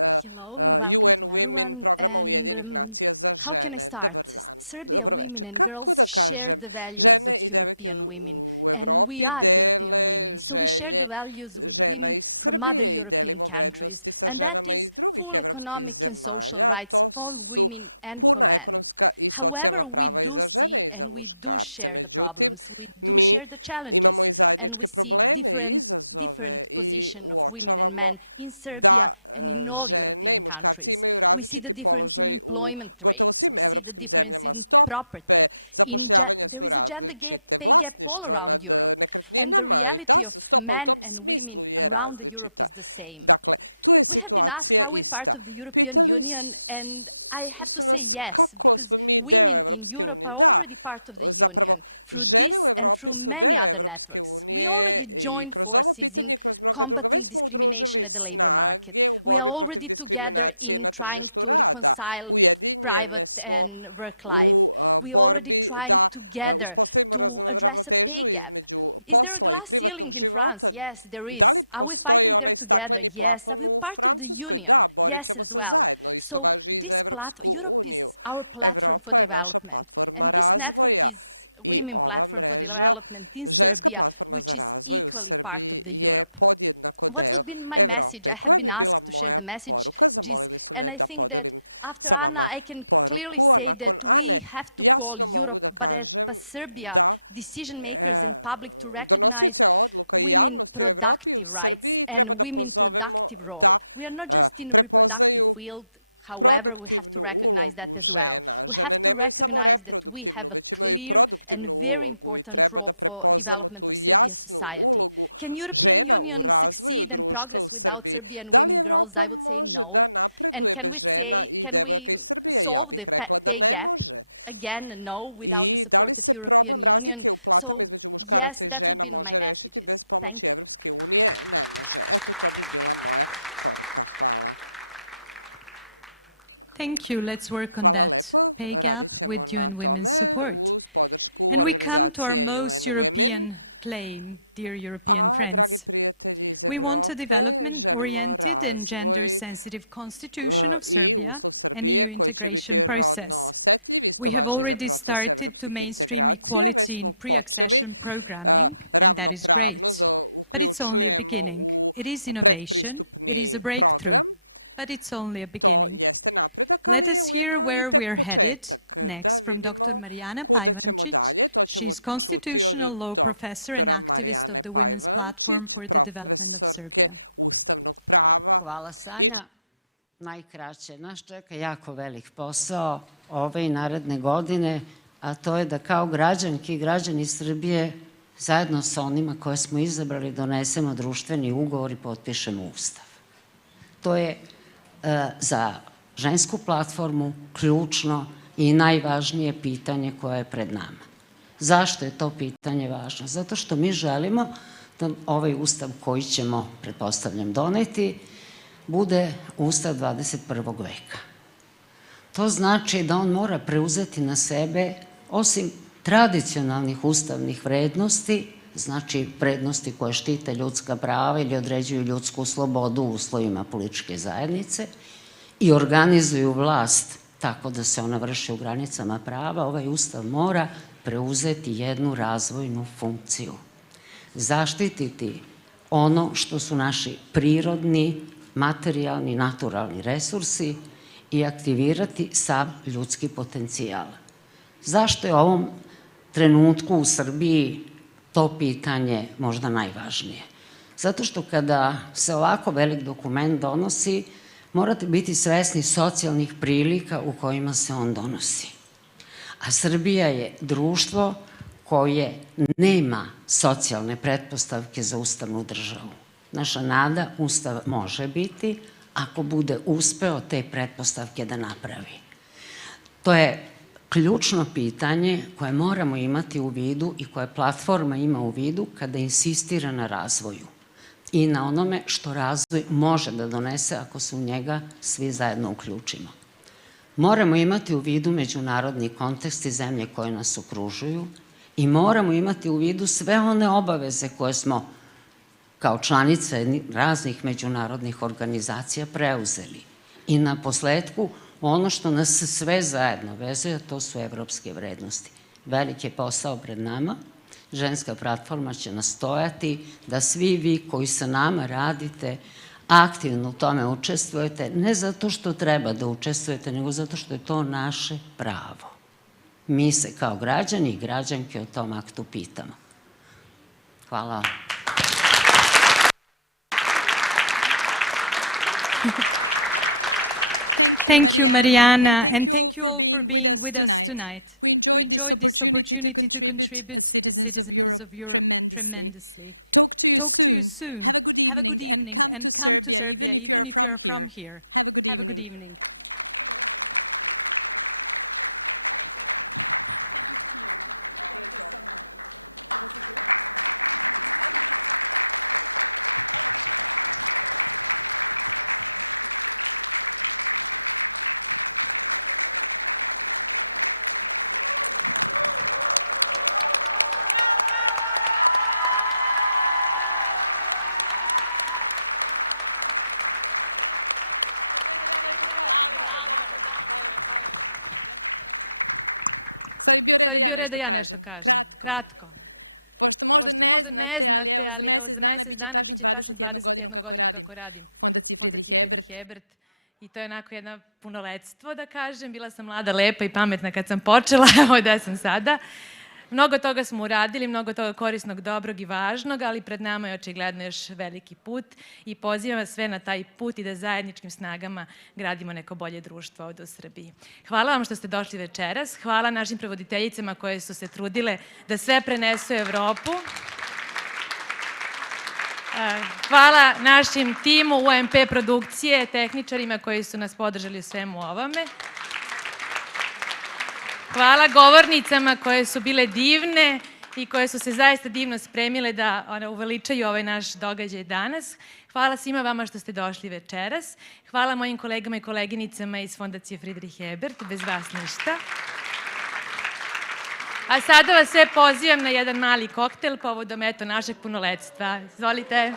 UN Women programa Ujedinjenih nacija za žene. Dobar dan, dobro večer. Kako da kažem, žene i devojke u Evropi dele želje žena iz Srbije i delimo vrednosti sa ženama iz drugih evropskih zemalja. To su puna ekonomska i socijalna prava i za žene i za muškarce. Međutim, mi imamo i zajedničke probleme i izazove i uočavamo da žene i muškarci imaju različiti položaj u gotovo svim evropskim zemljama. Stope zapošljavanja su različite, vlasništvo nad nekretninama i ta stopa u tom smislu je različita. Dakle, tu je situacija ista. Pitali su nas kako smo mi deo Evropske unije. Da, zapravo, žene u Evropi su deo Evropske unije i kroz ovo pitanje i kroz mnoga druga već smo udružili snage u borbi protiv diskriminacije na tržištu rada. Ujedinjene smo u borbi da uspostavimo ravnotežu između posla i privatnog života. Da li postoji onaj stakleni plafon u Francuskoj? Da, borit ćemo se zajedno. Isto važi i za Evropsku uniju. Evropa je naša platforma razvoja i ova mreža, ženska platforma za razvoj u Srbiji, je podjednako deo Evrope. Koja bi bila moja poruka? Zamolili su me da podelim sa vama poruku, a nakon Ane jasno mogu da kažem da donosioce odluka i javnosti u Evropi i u Srbiji treba da pozovemo da prepoznaju produktivnu ulogu žena. Žene nemaju samo reproduktivnu, već imaju i produktivnu ulogu i treba da prepoznamo tu jasnu ulogu žena u razvoju društva u Srbiji. Da li Evropa može da napreduje bez žena i devojaka iz Srbije? Ja bih rekla da ne može. I da li se problem razlike u platama između muškaraca i žena može rešiti bez pomoći Evropske unije? Ne može. Eto, to bi bila moja poruka. Hvala. Hvala lepo. Radit ćemo na tome uz podršku organizacije UN Women. A, dragi prijatelji iz Evrope, želimo razvoj i uslov Srbije koji će biti rodno osetljiv. Isto važi za proces evropskih integracija. Već smo počeli ravnopravnost da uključujemo u predpristupni program. To jeste napredak, ali je ujedno i tek početak. Da vidimo kuda ćemo dalje. To ćemo čuti od doktora Marijane Pajvančić, profesorke ustavnog prava. Hvala, Sanja. Najkraće, nas čeka jako velik posao ove i naredne godine, a to je da kao građanki i građani Srbije zajedno sa onima koje smo izabrali donesemo društveni ugovor i potpišemo ustav. To je za žensku platformu ključno i najvažnije pitanje koje je pred nama. Zašto je to pitanje važno? Zato što mi želimo da ovaj ustav koji ćemo, pretpostavljam, doneti, bude ustav 21. veka. To znači da on mora preuzeti na sebe, osim tradicionalnih ustavnih vrednosti, znači vrednosti koje štite ljudska prava ili određuju ljudsku slobodu u uslovima političke zajednice i organizuju vlast tako da se ona vrši u granicama prava, ovaj ustav mora preuzeti jednu razvojnu funkciju. Zaštititi ono što su naši prirodni, materijalni, naturalni resursi i aktivirati sav ljudski potencijal. Zašto je u ovom trenutku u Srbiji to pitanje možda najvažnije? Zato što kada se ovako velik dokument donosi, morate biti svesni socijalnih prilika u kojima se on donosi. A Srbija je društvo koje nema socijalne pretpostavke za ustavnu državu. Naša nada, ustav može biti ako bude uspeo te pretpostavke da napravi. To je ključno pitanje koje moramo imati u vidu i koje platforma ima u vidu kada insistira na razvoju i na onome što razvoj može da donese ako se u njega svi zajedno uključimo. Moramo imati u vidu međunarodni kontekst i zemlje koje nas okružuju i moramo imati u vidu sve one obaveze koje smo kao članice raznih međunarodnih organizacija preuzeli. I na posledku, ono što nas sve zajedno vezuje, to su evropske vrednosti. Veliki je posao pred nama. Ženska platforma će nastojati da svi vi koji sa nama radite aktivno u tome učestvujete, ne zato što treba da učestvujete, nego zato što je to naše pravo. Mi se kao građani i građanke o tom aktu pitamo. Hvala vam. Thank you, Mariana, and thank you all for being with us tonight. We enjoyed this opportunity to contribute as citizens of Europe tremendously. Talk to you soon. Have a good evening and come to Serbia, even if you are from here. Have a good evening. Sad bi bio red da ja nešto kažem. Kratko. Pošto možda ne znate, ali evo za mesec dana bit će tačno 21 godinu kako radim u fondaciji Friedrich Ebert. I to je onako jedno punoletstvo, da kažem. Bila sam mlada, lepa i pametna kad sam počela, evo da sam sada. Mnogo toga smo uradili, mnogo toga korisnog, dobrog i važnog, ali pred nama je očigledno još veliki put i pozivam vas sve na taj put i da zajedničkim snagama gradimo neko bolje društvo ovde u Srbiji. Hvala vam što ste došli večeras, hvala našim prevoditeljicama koje su se trudile da sve prenesu u Evropu. Hvala našim timu UMP produkcije, tehničarima koji su nas podržali u svemu ovome. Hvala govornicama koje su bile divne i koje su se zaista divno spremile da uveličaju ovaj naš događaj danas. Hvala svima vama što ste došli večeras. Hvala mojim kolegama i koleginicama iz Fondacije Friedrich Ebert, bez vas ništa. A sada vas sve pozivam na jedan mali koktel povodom našeg punoletstva. Izvolite.